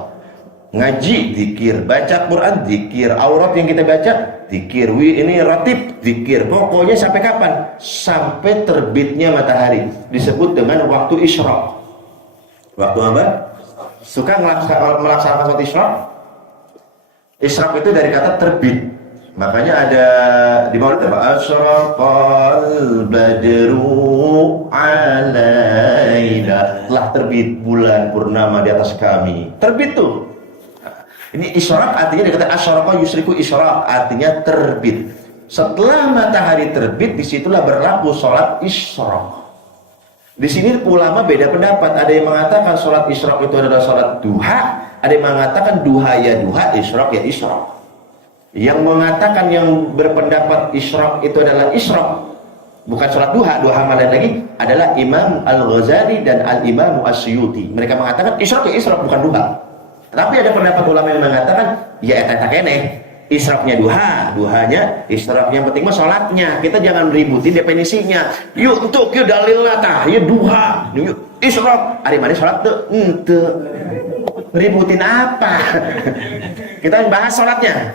ngaji zikir, baca Quran zikir, aurat yang kita baca zikir, ini ratib zikir, pokoknya sampai kapan? Sampai terbitnya matahari, disebut dengan waktu isyraq. Waktu apa? Suka melaksanakan sholat isyraq? Isyraq itu dari kata terbit. Makanya ada di bawah itu asyraqal badru alaina, telah terbit bulan purnama di atas kami. Terbit tuh. Ini isyraq artinya dari kata asyraqa yusriku isyraq, artinya terbit. Setelah matahari terbit, disitulah berlaku sholat isyraq. Di sini ulama beda pendapat. Ada yang mengatakan sholat isyraq itu adalah sholat duha, ada yang mengatakan duha ya duha, isyraq ya isyraq. Yang mengatakan, yang berpendapat isyraq itu adalah isyraq, bukan sholat duha malam lagi, adalah Imam Al-Ghazali dan Al-Imam As-Suyuti. Mereka mengatakan isyraq ya isyraq, bukan duha. Tapi ada pendapat ulama yang mengatakan ya eta keneh, isyraqnya duhanya isyraq, yang penting mah sholatnya. Kita jangan ributin definisinya. Yuk untuk yuk dalilna tah, yuk duha, yuk isyraq. Ari mari sholat tuh henteu. Ributin apa? Kita bahas sholatnya.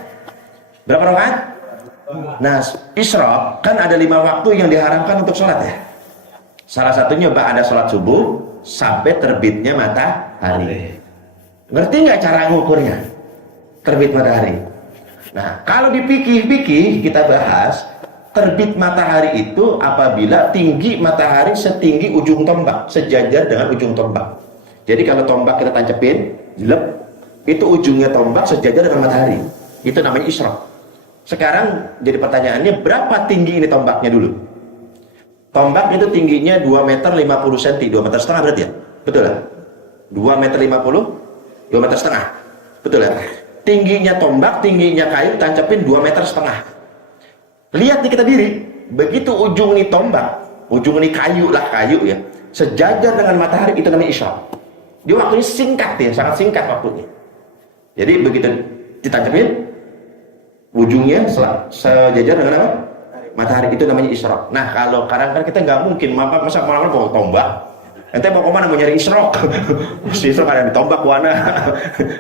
Berapa rakaat? Nah, isyraq kan ada 5 waktu yang diharamkan untuk sholat ya. Salah satunya ada sholat subuh sampai terbitnya matahari. Ngerti nggak cara ngukurnya? Terbit matahari. Nah, kalau di fikih kita bahas, terbit matahari itu apabila tinggi matahari setinggi ujung tombak, sejajar dengan ujung tombak. Jadi kalau tombak kita tancepin, jelek, itu ujungnya tombak sejajar dengan matahari. Itu namanya isyraq. Sekarang jadi pertanyaannya, berapa tinggi ini tombaknya dulu? Tombak itu tingginya 2 meter 50 cm, 2 meter setengah berarti ya? Betul lah? 2 meter 50, 2 meter setengah. Betul ya? Tingginya tombak, tingginya kayu, tancapin 2 meter setengah. Lihat nih kita diri, begitu ujung nih tombak, ujung nih kayu ya, sejajar dengan matahari, itu namanya isyraq. Dia waktunya singkat ya, sangat singkat waktunya. Jadi begitu ditancapin, ujungnya sejajar dengan apa? Matahari, itu namanya isyraq. Nah, kalau sekarang kan kita nggak mungkin, masa malam bawa tombak. Ente mau kemana, mau nyari isyraq? Si isyraq ada di tombak warna,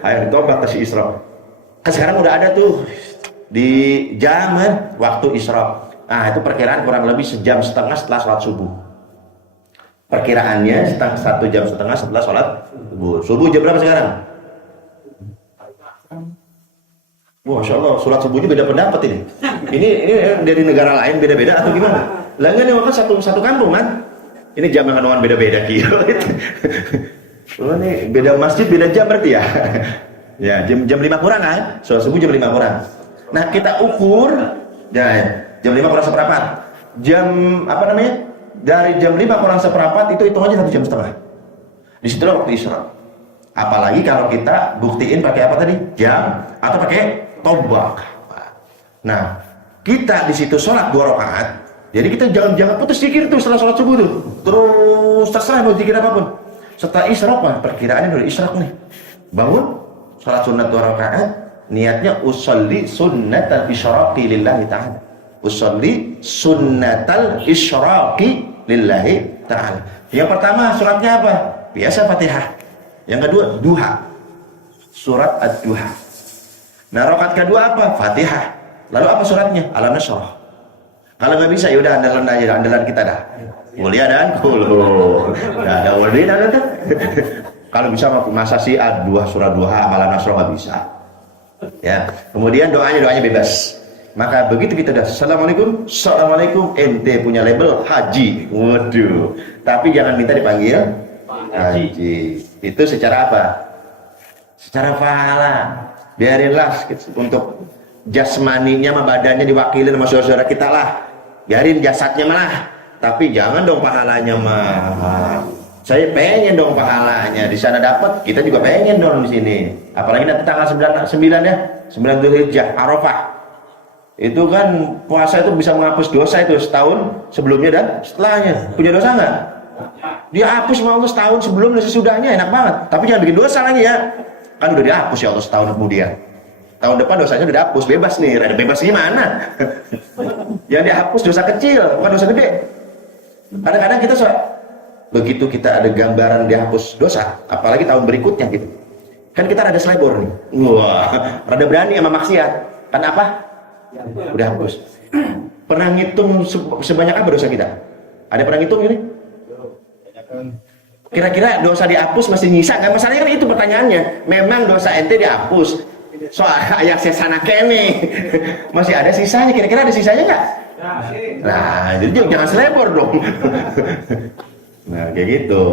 ada di tombak si isyraq. Kan sekarang udah ada tuh di jam waktu isyraq. Nah, itu perkiraan kurang lebih sejam setengah setelah sholat subuh. Perkiraannya 1 jam setengah setelah sholat subuh. Subuh jam berapa sekarang? Masya Allah, sholat subuhnya beda pendapat ini. Ini dari negara lain beda-beda atau gimana? Lah enggak nih, kan satu kampung kan? Ini jam yang beda-beda gitu. Oh, ini beda masjid, beda jam berarti ya? Ya, jam 5 kurang kan? Sholat subuh jam 5 kurang. Nah, kita ukur, ya, jam 5 kurang seperempat. Jam, apa namanya? Dari jam 5 kurang seperempat itu hitung aja 1 jam setengah. Di situlah waktu isyraq. Apalagi kalau kita buktiin pakai apa tadi? Jam atau pakai tombak. Nah, kita di situ sholat 2 rakaat. Jadi kita jangan putus zikir tuh setelah sholat subuh tuh. Terus terserah mau zikir apapun. Setelah isyraq, perkiraannya udah isyraq nih. Bangun, sholat sunat 2 rakaat, niatnya usolli sunnatal isyraqi lillahi ta'ala. Usolli sunnatal isyraqi lillahi ta'ala. Yang pertama suratnya apa? Biasa Fatihah. Yang kedua duha, surat ad-duha. Nah, rakaat kedua apa? Fatihah. Lalu apa suratnya? Alam nashrah. Kalau nggak bisa, yaudah andalan kita dah. Mulia dan kulu. Nah, ada wali dan ada. Kalau bisa masa sih ad-duha, surat duha, alam nashrah nggak bisa. Ya. Kemudian doanya bebas. Maka begitu kita dah assalamualaikum, ente punya label haji. Waduh. Tapi jangan minta dipanggil haji. Itu secara apa? Secara pahala. Biarinlah untuk jasmaninya sama badannya diwakilin sama saudara kita lah. Biarin jasadnya malah. Tapi jangan dong pahalanya mah. Saya pengen dong pahalanya. Di sana dapat, kita juga pengen dong di sini. Apalagi nanti tanggal 9 ya. 9 Dzulhijjah, Arafah. Itu kan puasa itu bisa menghapus dosa itu setahun sebelumnya dan setelahnya. Punya dosa nggak? Dia hapus sama Allah setahun sebelum dan sesudahnya, enak banget. Tapi jangan bikin dosa lagi ya. Kan udah dihapus ya Allah setahun kemudian. Tahun depan dosanya udah dihapus, bebas nih. Ada bebas gimana? Yang dihapus dosa kecil, bukan dosa gede. Kadang-kadang kita begitu kita ada gambaran dihapus dosa, apalagi tahun berikutnya gitu. Kan kita rada selebor nih. Wah, rada berani sama maksiat. Kenapa? Udah hapus. Pernah ngitung sebanyak apa dosa kita? Ada pernah ngitung ini? Kira-kira dosa dihapus masih nyisa nggak? Masalahnya kan itu pertanyaannya. Memang dosa ente dihapus. Soal yang sesana kene masih ada sisanya. Kira-kira ada sisanya nggak? Nah, jadi jangan selebor dong. Nah, kayak gitu.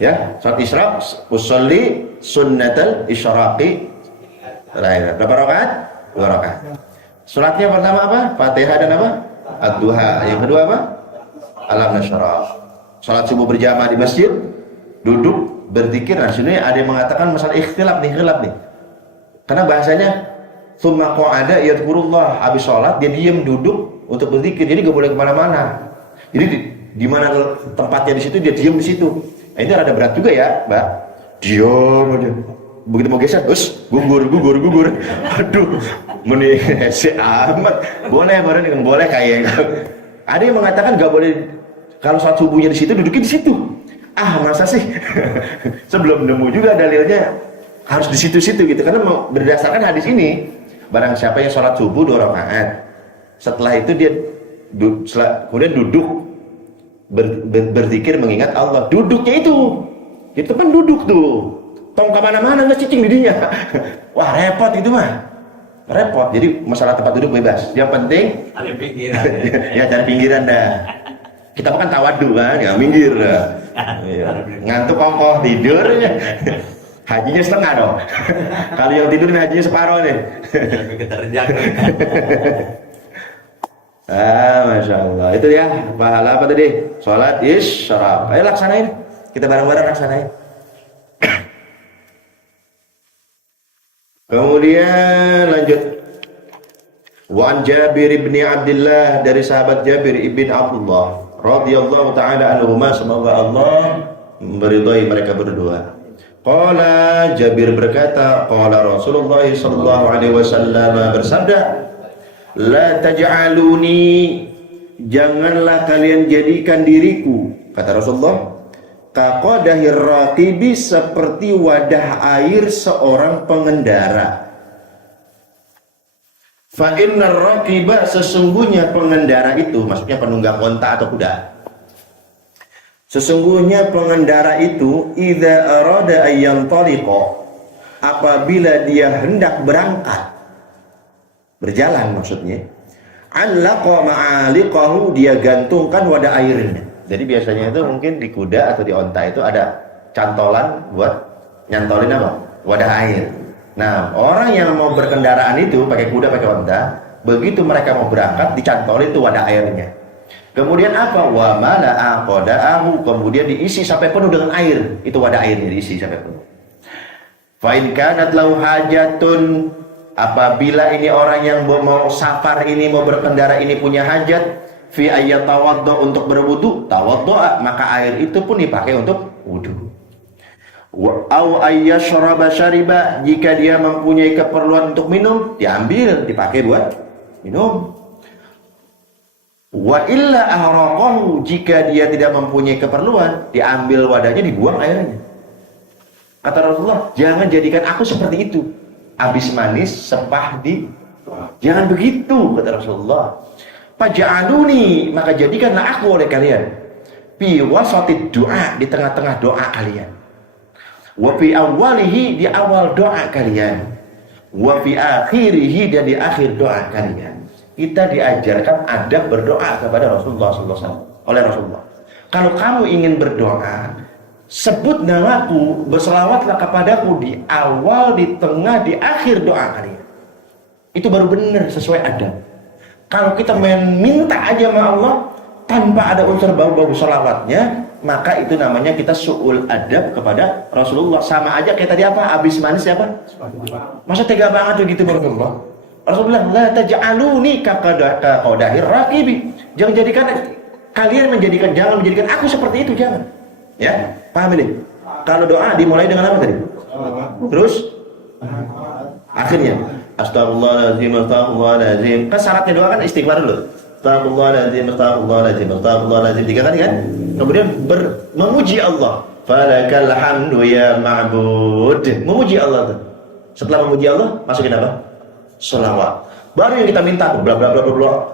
Ya, saat isyraq, usolli sunnatal isyraqi. Berapa rakaat? 2 rakaat. Salatnya pertama apa? Fatihah dan apa? Ad-duha. Yang kedua apa? Alam nashrah. Salat subuh berjamaah di masjid, duduk berzikir. Nah, sebenarnya ada yang mengatakan masalah khilaf nih. Karena bahasanya tsumma qa'ada yadhkurullah, habis salat dia diam duduk untuk berzikir. Jadi enggak boleh kemana mana. Jadi di mana tempatnya di situ dia diam di situ. Nah, ini rada berat juga ya, Mbak. Diam aja. Begitu mau geser, gugur. Aduh, meni amat. Boleh bareng boleh kayak. Ada yang mengatakan enggak boleh kalau salat subuhnya di situ duduknya di situ. Ah, masa sih? Sebelum nemu juga dalilnya harus di situ-situ gitu. Karena berdasarkan hadis ini, barang siapa yang sholat subuh 2 rakaat, setelah itu dia kemudian duduk berzikir mengingat Allah. Duduknya itu kan duduk tuh. Tong kemana-mana nggak cicing dirinya. Wah repot itu mah. repot. Jadi masalah tempat duduk bebas. Yang penting Ada pikiran. ya cari pinggiran dah. Kita kan tawadu kan, ya minggir. Iya. Ngantuk kokoh tidur ya. Hajinya setengah dong. Kalau yang tidur hajinya separuh nih. Masya Allah. Itu ya pahala apa tadi? Sholat isyraq. Ayo laksanain. Kita bareng-bareng laksanain. Kemudian lanjut. Wa an Jabir bin Abdullah, dari sahabat Jabir ibn Abdullah radhiyallahu taala anhuma, semoga Allah meridai mereka berdua. Qala, Jabir berkata, qala Rasulullah sallallahu alaihi wasallam bersabda, la taj'aluni, janganlah kalian jadikan diriku, kata Rasulullah, kaqadahir raqibi, seperti wadah air seorang pengendara. Fa innar raqiba, sesungguhnya pengendara itu, maksudnya penunggang unta atau kuda. Sesungguhnya pengendara itu idza arada ayyantaliqa, apabila dia hendak berangkat, berjalan maksudnya, allaqa ma'aliqahu, dia gantungkan wadah airnya. Jadi biasanya itu mungkin di kuda atau di onta itu ada cantolan buat nyantolin apa? Wadah air. Nah, orang yang mau berkendaraan itu pakai kuda, pakai onta, begitu mereka mau berangkat dicantolin itu wadah airnya. Kemudian apa? Wa mala'a qada'ahu, kemudian diisi sampai penuh dengan air. Itu wadah airnya diisi sampai penuh. Fa in kanat lahu hajatun, apabila ini orang yang mau safar ini, mau berkendara ini punya hajat, fi ayyatawadda, untuk berwudu, tawadda, maka air itu pun dipakai untuk wudu. Wa au ayyashraba syariba, jika dia mempunyai keperluan untuk minum, diambil, dipakai buat minum. Wa illa ahraqahu, jika dia tidak mempunyai keperluan, diambil wadahnya, dibuang airnya. Kata Rasulullah, jangan jadikan aku seperti itu, habis manis sepah di, jangan begitu, kata Rasulullah. Faj'aluni, maka jadikanlah aku oleh kalian fi wasatid du'a, di tengah-tengah doa kalian, wa fi awwalihi, di awal doa kalian, wa fi akhirihi, dan di akhir doa kalian. Kita diajarkan adab berdoa kepada Rasulullah SAW, oleh Rasulullah. Kalau kamu ingin berdoa, sebut namaku, berselawatlah kepadaku di awal, di tengah, di akhir doa kalian. Itu baru benar, sesuai adab. Kalau kita minta aja sama Allah tanpa ada unsur bau-bau selawatnya, maka itu namanya kita su'ul adab kepada Rasulullah. Sama aja kayak tadi apa? Habis manis apa? Masa tega banget begitu Rasulullah? Rasulullah bilang, la taj'aluni kaqadahir raqibi, jangan jadikan kalian menjadikan, jangan menjadikan aku seperti itu, jangan. Ya, paham ini? Kalau doa dimulai dengan apa tadi? Terus akhirnya astagfirullahaladzim, astagfirullahaladzim. Kan syaratnya doa kan istighfar dulu. Astagfirullahaladzim, astagfirullahaladzim, astagfirullahaladzim. 3 kali kan? Kemudian memuji Allah. Falakal hamdu ya ma'bud. Memuji Allah tuh. Setelah memuji Allah, masukin apa? Sholawat. Baru yang kita minta bla bla bla bla.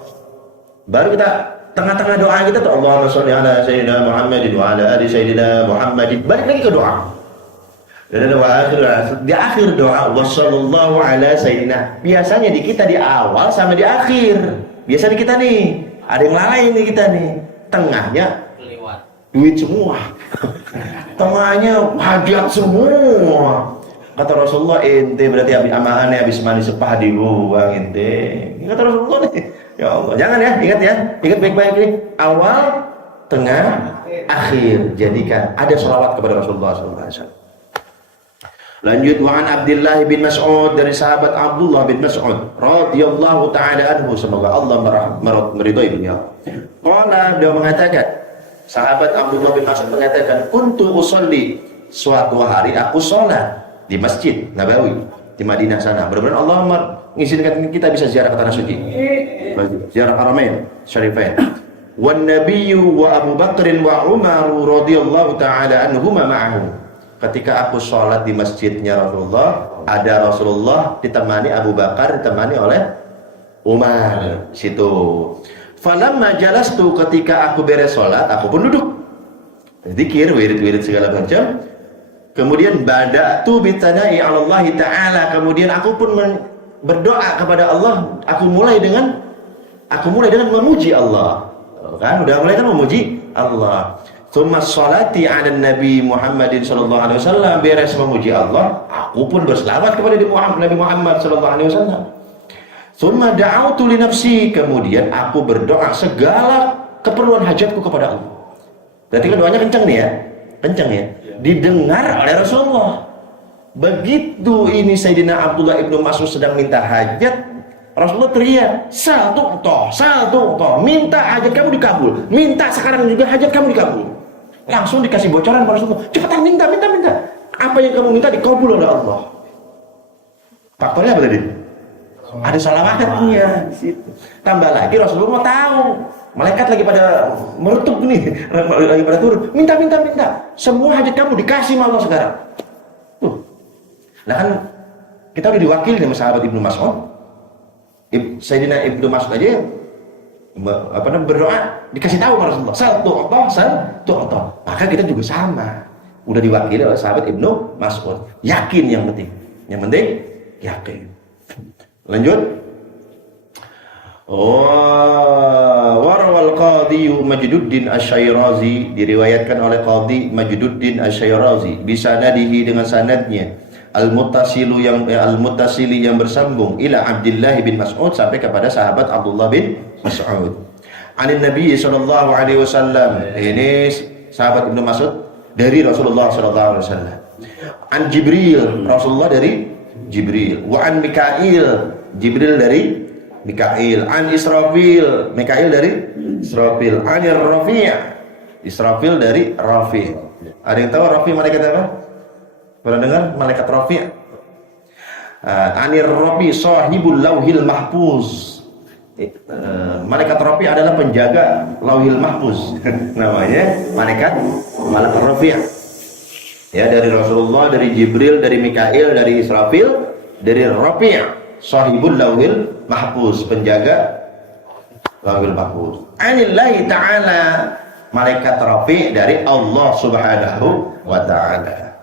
Baru kita tengah-tengah doa kita tuh Allahumma sholli ala sayyidina Muhammadin wa ala ali sayyidina Muhammadin. Balik lagi ke doa. Dan di akhir doa wassallallahu ala sayyidina. Biasanya di kita di awal sama di akhir. Biasanya kita nih ada yang lalai nih kita nih. Tengahnya duit semua. Tengahnya hadiah semua. Kata Rasulullah, ente berarti amahannya habis manis sepah dibuang ente. Kata Rasulullah nih. Ya Allah, jangan ya, ingat ya. Ingat baik-baik nih. Awal, tengah, akhir. Jadikan ada sholawat kepada Rasulullah SAW. Lanjut, wa an Abdullah bin Mas'ud, dari sahabat Abdullah bin Mas'ud radhiyallahu taala anhu, semoga Allah meridhai beliau. Qala, dia mengatakan, sahabat Abdullah bin Mas'ud mengatakan, kuntu usolli, suatu hari aku sholat di Masjid Nabawi di Madinah sana. Mudah-mudahan Allah mengizinkan kita bisa ziarah ke tanah suci, ziarah Haramain Syarifain. Wan Nabiyyu wa Abu Bakr wa Umar radhiyallahu taala anhuma ma'ahu. Ketika aku sholat di masjidnya Rasulullah, ada Rasulullah ditemani Abu Bakar, ditemani oleh Umar situ. Falamma jalastu, ketika aku beres sholat, aku pun duduk zikir, wirid-wirid segala macam. Kemudian bada'tu bitanai 'ala Allah Ta'ala, kemudian aku pun berdoa kepada Allah, aku mulai dengan memuji Allah. Kan udah mulai kan memuji Allah. Tsumma sholati 'ala Nabi Muhammadin sallallahu alaihi wasallam, beres memuji Allah, aku pun berselawat kepada Nabi Muhammad sallallahu alaihi wasallam. Tsumma da'autu li nafsi, kemudian aku berdoa segala keperluan hajatku kepada Allah. Berarti kan doanya kencang nih ya. Kencang ya. Didengar oleh Rasulullah. Begitu ini Sayyidina Abdullah ibnu Mas'ud sedang minta hajat, Rasulullah teriak, sal tu'toh, minta hajat kamu dikabul, minta sekarang juga hajat kamu dikabul. Langsung dikasih bocoran pada Rasulullah, cepetan minta. Apa yang kamu minta dikabul oleh Allah. Faktornya apa tadi? Ada salawatnya di situ. Tambah lagi Rasulullah mau tahu, malaikat lagi pada meretuk nih, lagi pada turun, minta. Semua hajat kamu dikasih sama Allah sekarang. Nah kan kita udah diwakili sama sahabat Ibnu Mas'ud. Sayyidina Ibnu Mas'ud aja berdoa dikasih tahu sama Rasulullah, sal tu'toh. Maka kita juga sama, udah diwakili oleh sahabat Ibnu Mas'ud. Yakin yang penting yakin. Lanjut. Warawal Qadhi Majduddin Asy-Syairazi, diriwayatkan oleh Qadhi Majduddin Asy-Syairazi bisanadihi dengan sanadnya al-muttasili yang bersambung ila Abdullah bin Mas'ud, sampai kepada sahabat Abdullah bin Mas'ud. Anin Nabi sallallahu alaihi wasallam, ini sahabat Ibnu Mas'ud dari Rasulullah sallallahu alaihi wasallam. An Jibril, Rasulullah dari Jibril. Wa an Mikail, Jibril dari Mikail. An Israfil, Mikail dari Israfil. Anir Rafi', Israfil dari Rafi'. Ada yang tahu Rafi' malaikat apa? Pernah dengar malaikat Rafi'? Anir Rafi' sahibul lauhil mahfuz. Malaikat Rafi' adalah penjaga lauhil mahfuz. Namanya malaikat Rafi'. Ya, dari Rasulullah, dari Jibril, dari Mikail, dari Israfil, dari Rafi', sahibul lauhil mahfuz, penjaga lauhil mahfuz. Anillahi ta'ala, malaikat Rafi' dari Allah subhanahu wa ta'ala.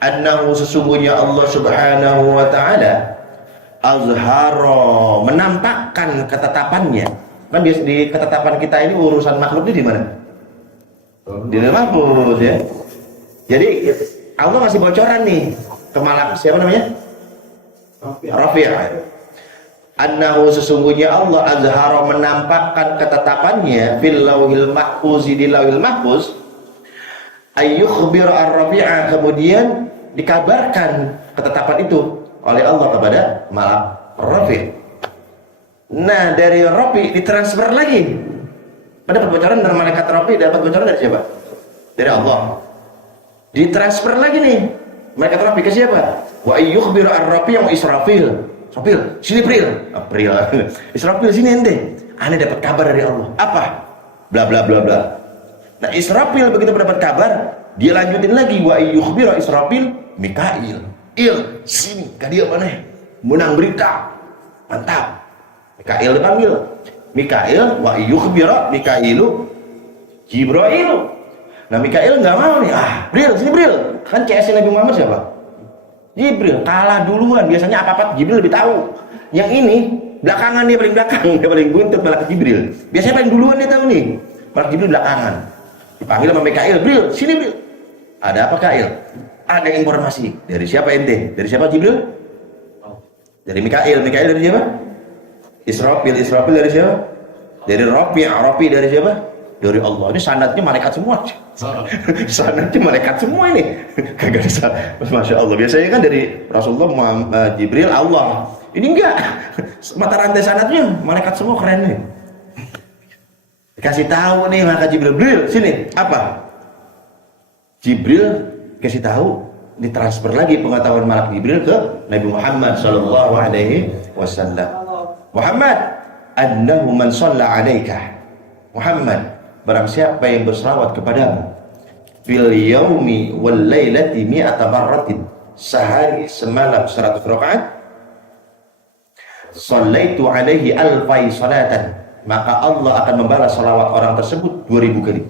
Annahu, sesungguhnya Allah subhanahu wa ta'ala azhara, menampakkan ketetapannya. Kan di ketetapan kita ini urusan makhluk ini di mana? Di dalam mahfuz ya. Jadi Allah masih bocoran nih ke malaikat siapa namanya? Rafi'. Annahu, sesungguhnya Allah azhara, menampakkan ketetapannya fil lauhil mahfuz, di lauhil mahfuz, ayyukhbir ar-Rafi'a, kemudian dikabarkan ketetapan itu oleh Allah kepada malaikat Rafi'. Nah, dari Rafi' ditransfer lagi. Pada bocoran dari malaikat Rafi', dapat bocoran dari siapa? Dari Allah. Ditransfer lagi nih malaikat Rafi' ke siapa? Wa ayyukhbir ar-Rafi' wa Israfil. Israfil, sini April. Israfil, sini ente. Ane dapat kabar dari Allah. Apa? Bla bla bla bla. Nah, Israfil begitu mendapat kabar, dia lanjutin lagi, wa ayyukhbir Israfil Mikail. Sini, ka dia mana? Menang berita. Mantap. Mikail dipanggil. Mikail, wa ayyukhbir Mikailu Jibril. Nah, Mikail nggak mau nih. Bril, sini Bril. Kan CS Nabi Muhammad siapa? Jibril. Kalah duluan. Biasanya apa-apa Jibril lebih tahu. Yang ini belakangan, dia paling belakang, dia paling buntut malaikat Jibril. Biasanya paling duluan dia tahu nih. Malaikat Jibril belakangan. Dipanggil sama Mikail, Bril, sini Bril. Ada apa Kail? Ada informasi. Dari siapa ente? Dari siapa Jibril? Dari Mikail. Mikail dari siapa? Israfil. Israfil dari siapa? Dari Rafi'. Rafi' dari siapa? Dari Allah. Ini sanadnya malaikat semua. Sanadnya malaikat semua ini. Kagak bisa. Masya Allah. Biasanya kan dari Rasulullah, Jibril, Allah. Ini enggak. Mata rantai sanadnya malaikat semua, keren nih. Kasih tahu nih malaikat Jibril, Jibril sini. Apa? Jibril kasih tahu, ditransfer lagi pengetahuan malaikat Jibril ke Nabi Muhammad sallallahu alaihi wasallam. Muhammad, annahu man shalla 'alaika. Muhammad, barang siapa yang berselawat kepadamu fil yaumi wal lailati mi'ata marratin, sehari semalam 100 rakaat, shallaitu 'alaihi alfai salatan, maka Allah akan membalas salawat orang tersebut 2000 kali.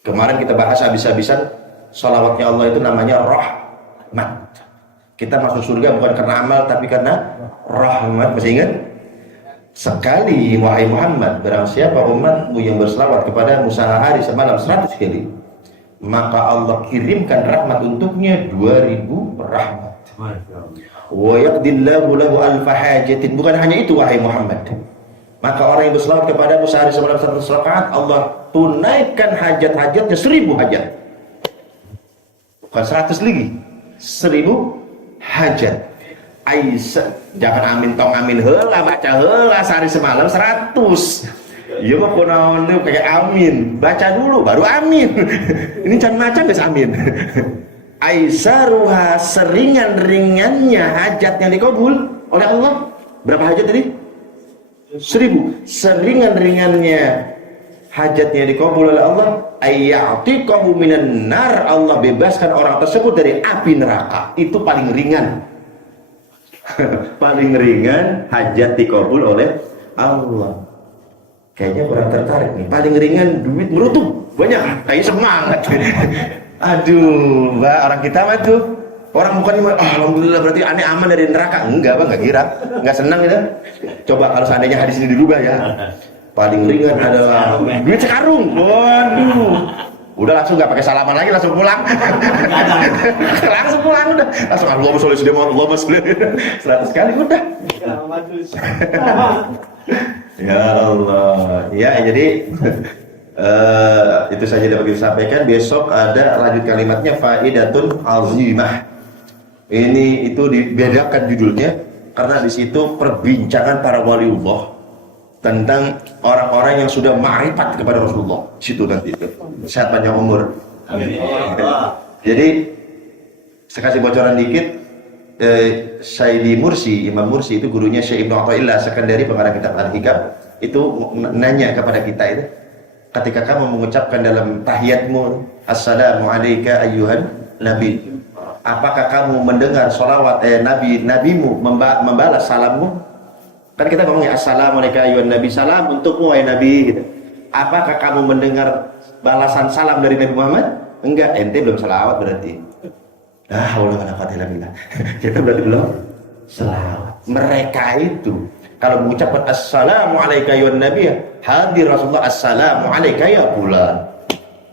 Kemarin kita bahas habis-habisan salawatnya Allah itu namanya rahmat. Kita masuk surga bukan karena amal tapi karena rahmat. Masih ingat? Sekali wahai Muhammad, barang siapa umatmu yang berselawat kepada sehari semalam 100 kali, maka Allah kirimkan rahmat untuknya 2000 rahmat. Wa yaqdillahu lahu alfa hajatin. Bukan hanya itu wahai Muhammad, maka orang yang berselawat kepada sehari semalam 100 rakaat, Allah tunaikan hajat-hajatnya 1000 hajat. Bukan 100 lagi, 1000 hajat. Jangan amin tong amin heula, baca heula sehari semalam 100. Iya mah kunaon tuh kayak amin, baca dulu baru amin. Ini can macam guys amin. Aisaruha, seringan-ringannya hajat yang dikabul oleh Allah. Berapa hajat tadi? 1000. Seringan-ringannya hajatnya dikabul oleh Allah, ayyatiqahu minan nar, Allah bebaskan orang tersebut dari api neraka. Itu paling ringan. Paling ringan hajat dikabul oleh Allah. Kayaknya kurang tertarik nih. Paling ringan duit merutuh banyak, kayak semangat. Aduh, Mbak, orang kita mah tuh orang bukan alhamdulillah berarti aneh aman dari neraka. Enggak, Bang, enggak kira. Enggak senang gitu. Coba kalau seandainya hadis ini dirubah ya. Paling ringan adalah duit sekarung. Waduh. Udah langsung nggak pakai salaman lagi, langsung pulang. Langsung pulang udah. Langsung Allahumma sholli sedemot, Allahumma sholli 100 kali udah. Ya Allah. Ya, jadi itu saja dapat kita sampaikan. Besok ada lanjut kalimatnya faidatun azimah. Ini itu dibedakan judulnya karena di situ perbincangan para waliullah tentang orang-orang yang sudah ma'rifat kepada Rasulullah. Situ nanti itu. Sehat panjang umur. Amin. Jadi saya kasih bocoran dikit. Sayyidi Mursi, Imam Mursi itu gurunya Syekh Ibnu Athaillah Sekandari, pengarang kitab Al-Hikam, itu nanya kepada kita itu, ketika kamu mengucapkan dalam tahiyatmu, Assalamu alayka ayyuhan nabi, apakah kamu mendengar sholawat nabimu membalas salammu? Kan kita ngomongnya Assalamu alayka ayyuhan nabi, salam untukmu wahai nabi gitu. Apakah kamu mendengar balasan salam dari Nabi Muhammad? Enggak, ente belum salawat berarti. Kita berarti belum selawat. Mereka itu kalau mengucapkan Assalamu alayka ya Nabi, hadir Rasulullah Assalamu alayka ya bulan.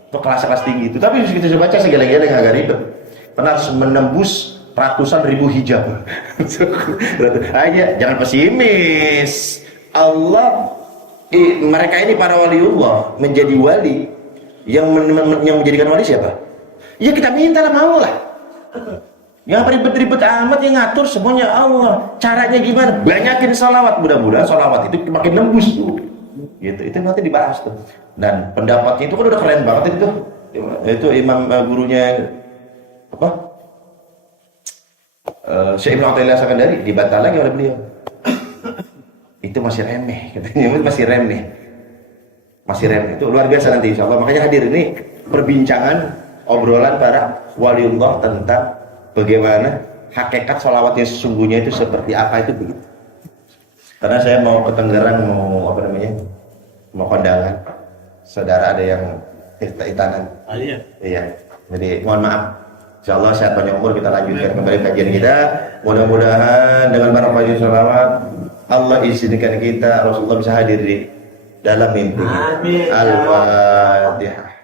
Itu kelas tinggi itu. Tapi kita baca segeleng-geleng agak ribet. Pernah menembus ratusan ribu hijab. Aja, jangan pesimis. Allah, mereka ini para waliullah menjadi wali. Yang menjadikan wali siapa? Ya kita minta lah, mau lah. Yang ribet-ribet amat yang ngatur semuanya Allah. Caranya gimana? Banyakin salawat, mudah-mudahan salawat itu makin nembus tuh. Gitu. Itu nanti dibahas tuh. Dan pendapatnya itu kan udah keren banget itu. Itu imam gurunya apa? Syekh Ibnu Athaillah Sekandari dibantah lagi oleh beliau. Itu masih remeh, katanya masih remeh. Masih remeh. Itu luar biasa nanti insyaallah. Makanya hadir ini perbincangan obrolan para waliullah tentang bagaimana hakikat sholawatnya sesungguhnya itu seperti apa, itu begitu. Karena saya mau ke Tangerang, mau apa namanya, mau kondangan, saudara ada yang itanan. Iya. Jadi mohon maaf. Insyaallah sehat panjang umur, kita lanjutkan kembali kajian kita. Mudah-mudahan dengan barokahnya sholawat Allah izinkan kita Rasulullah bisa hadir di dalam mimpi. Al-Fatihah.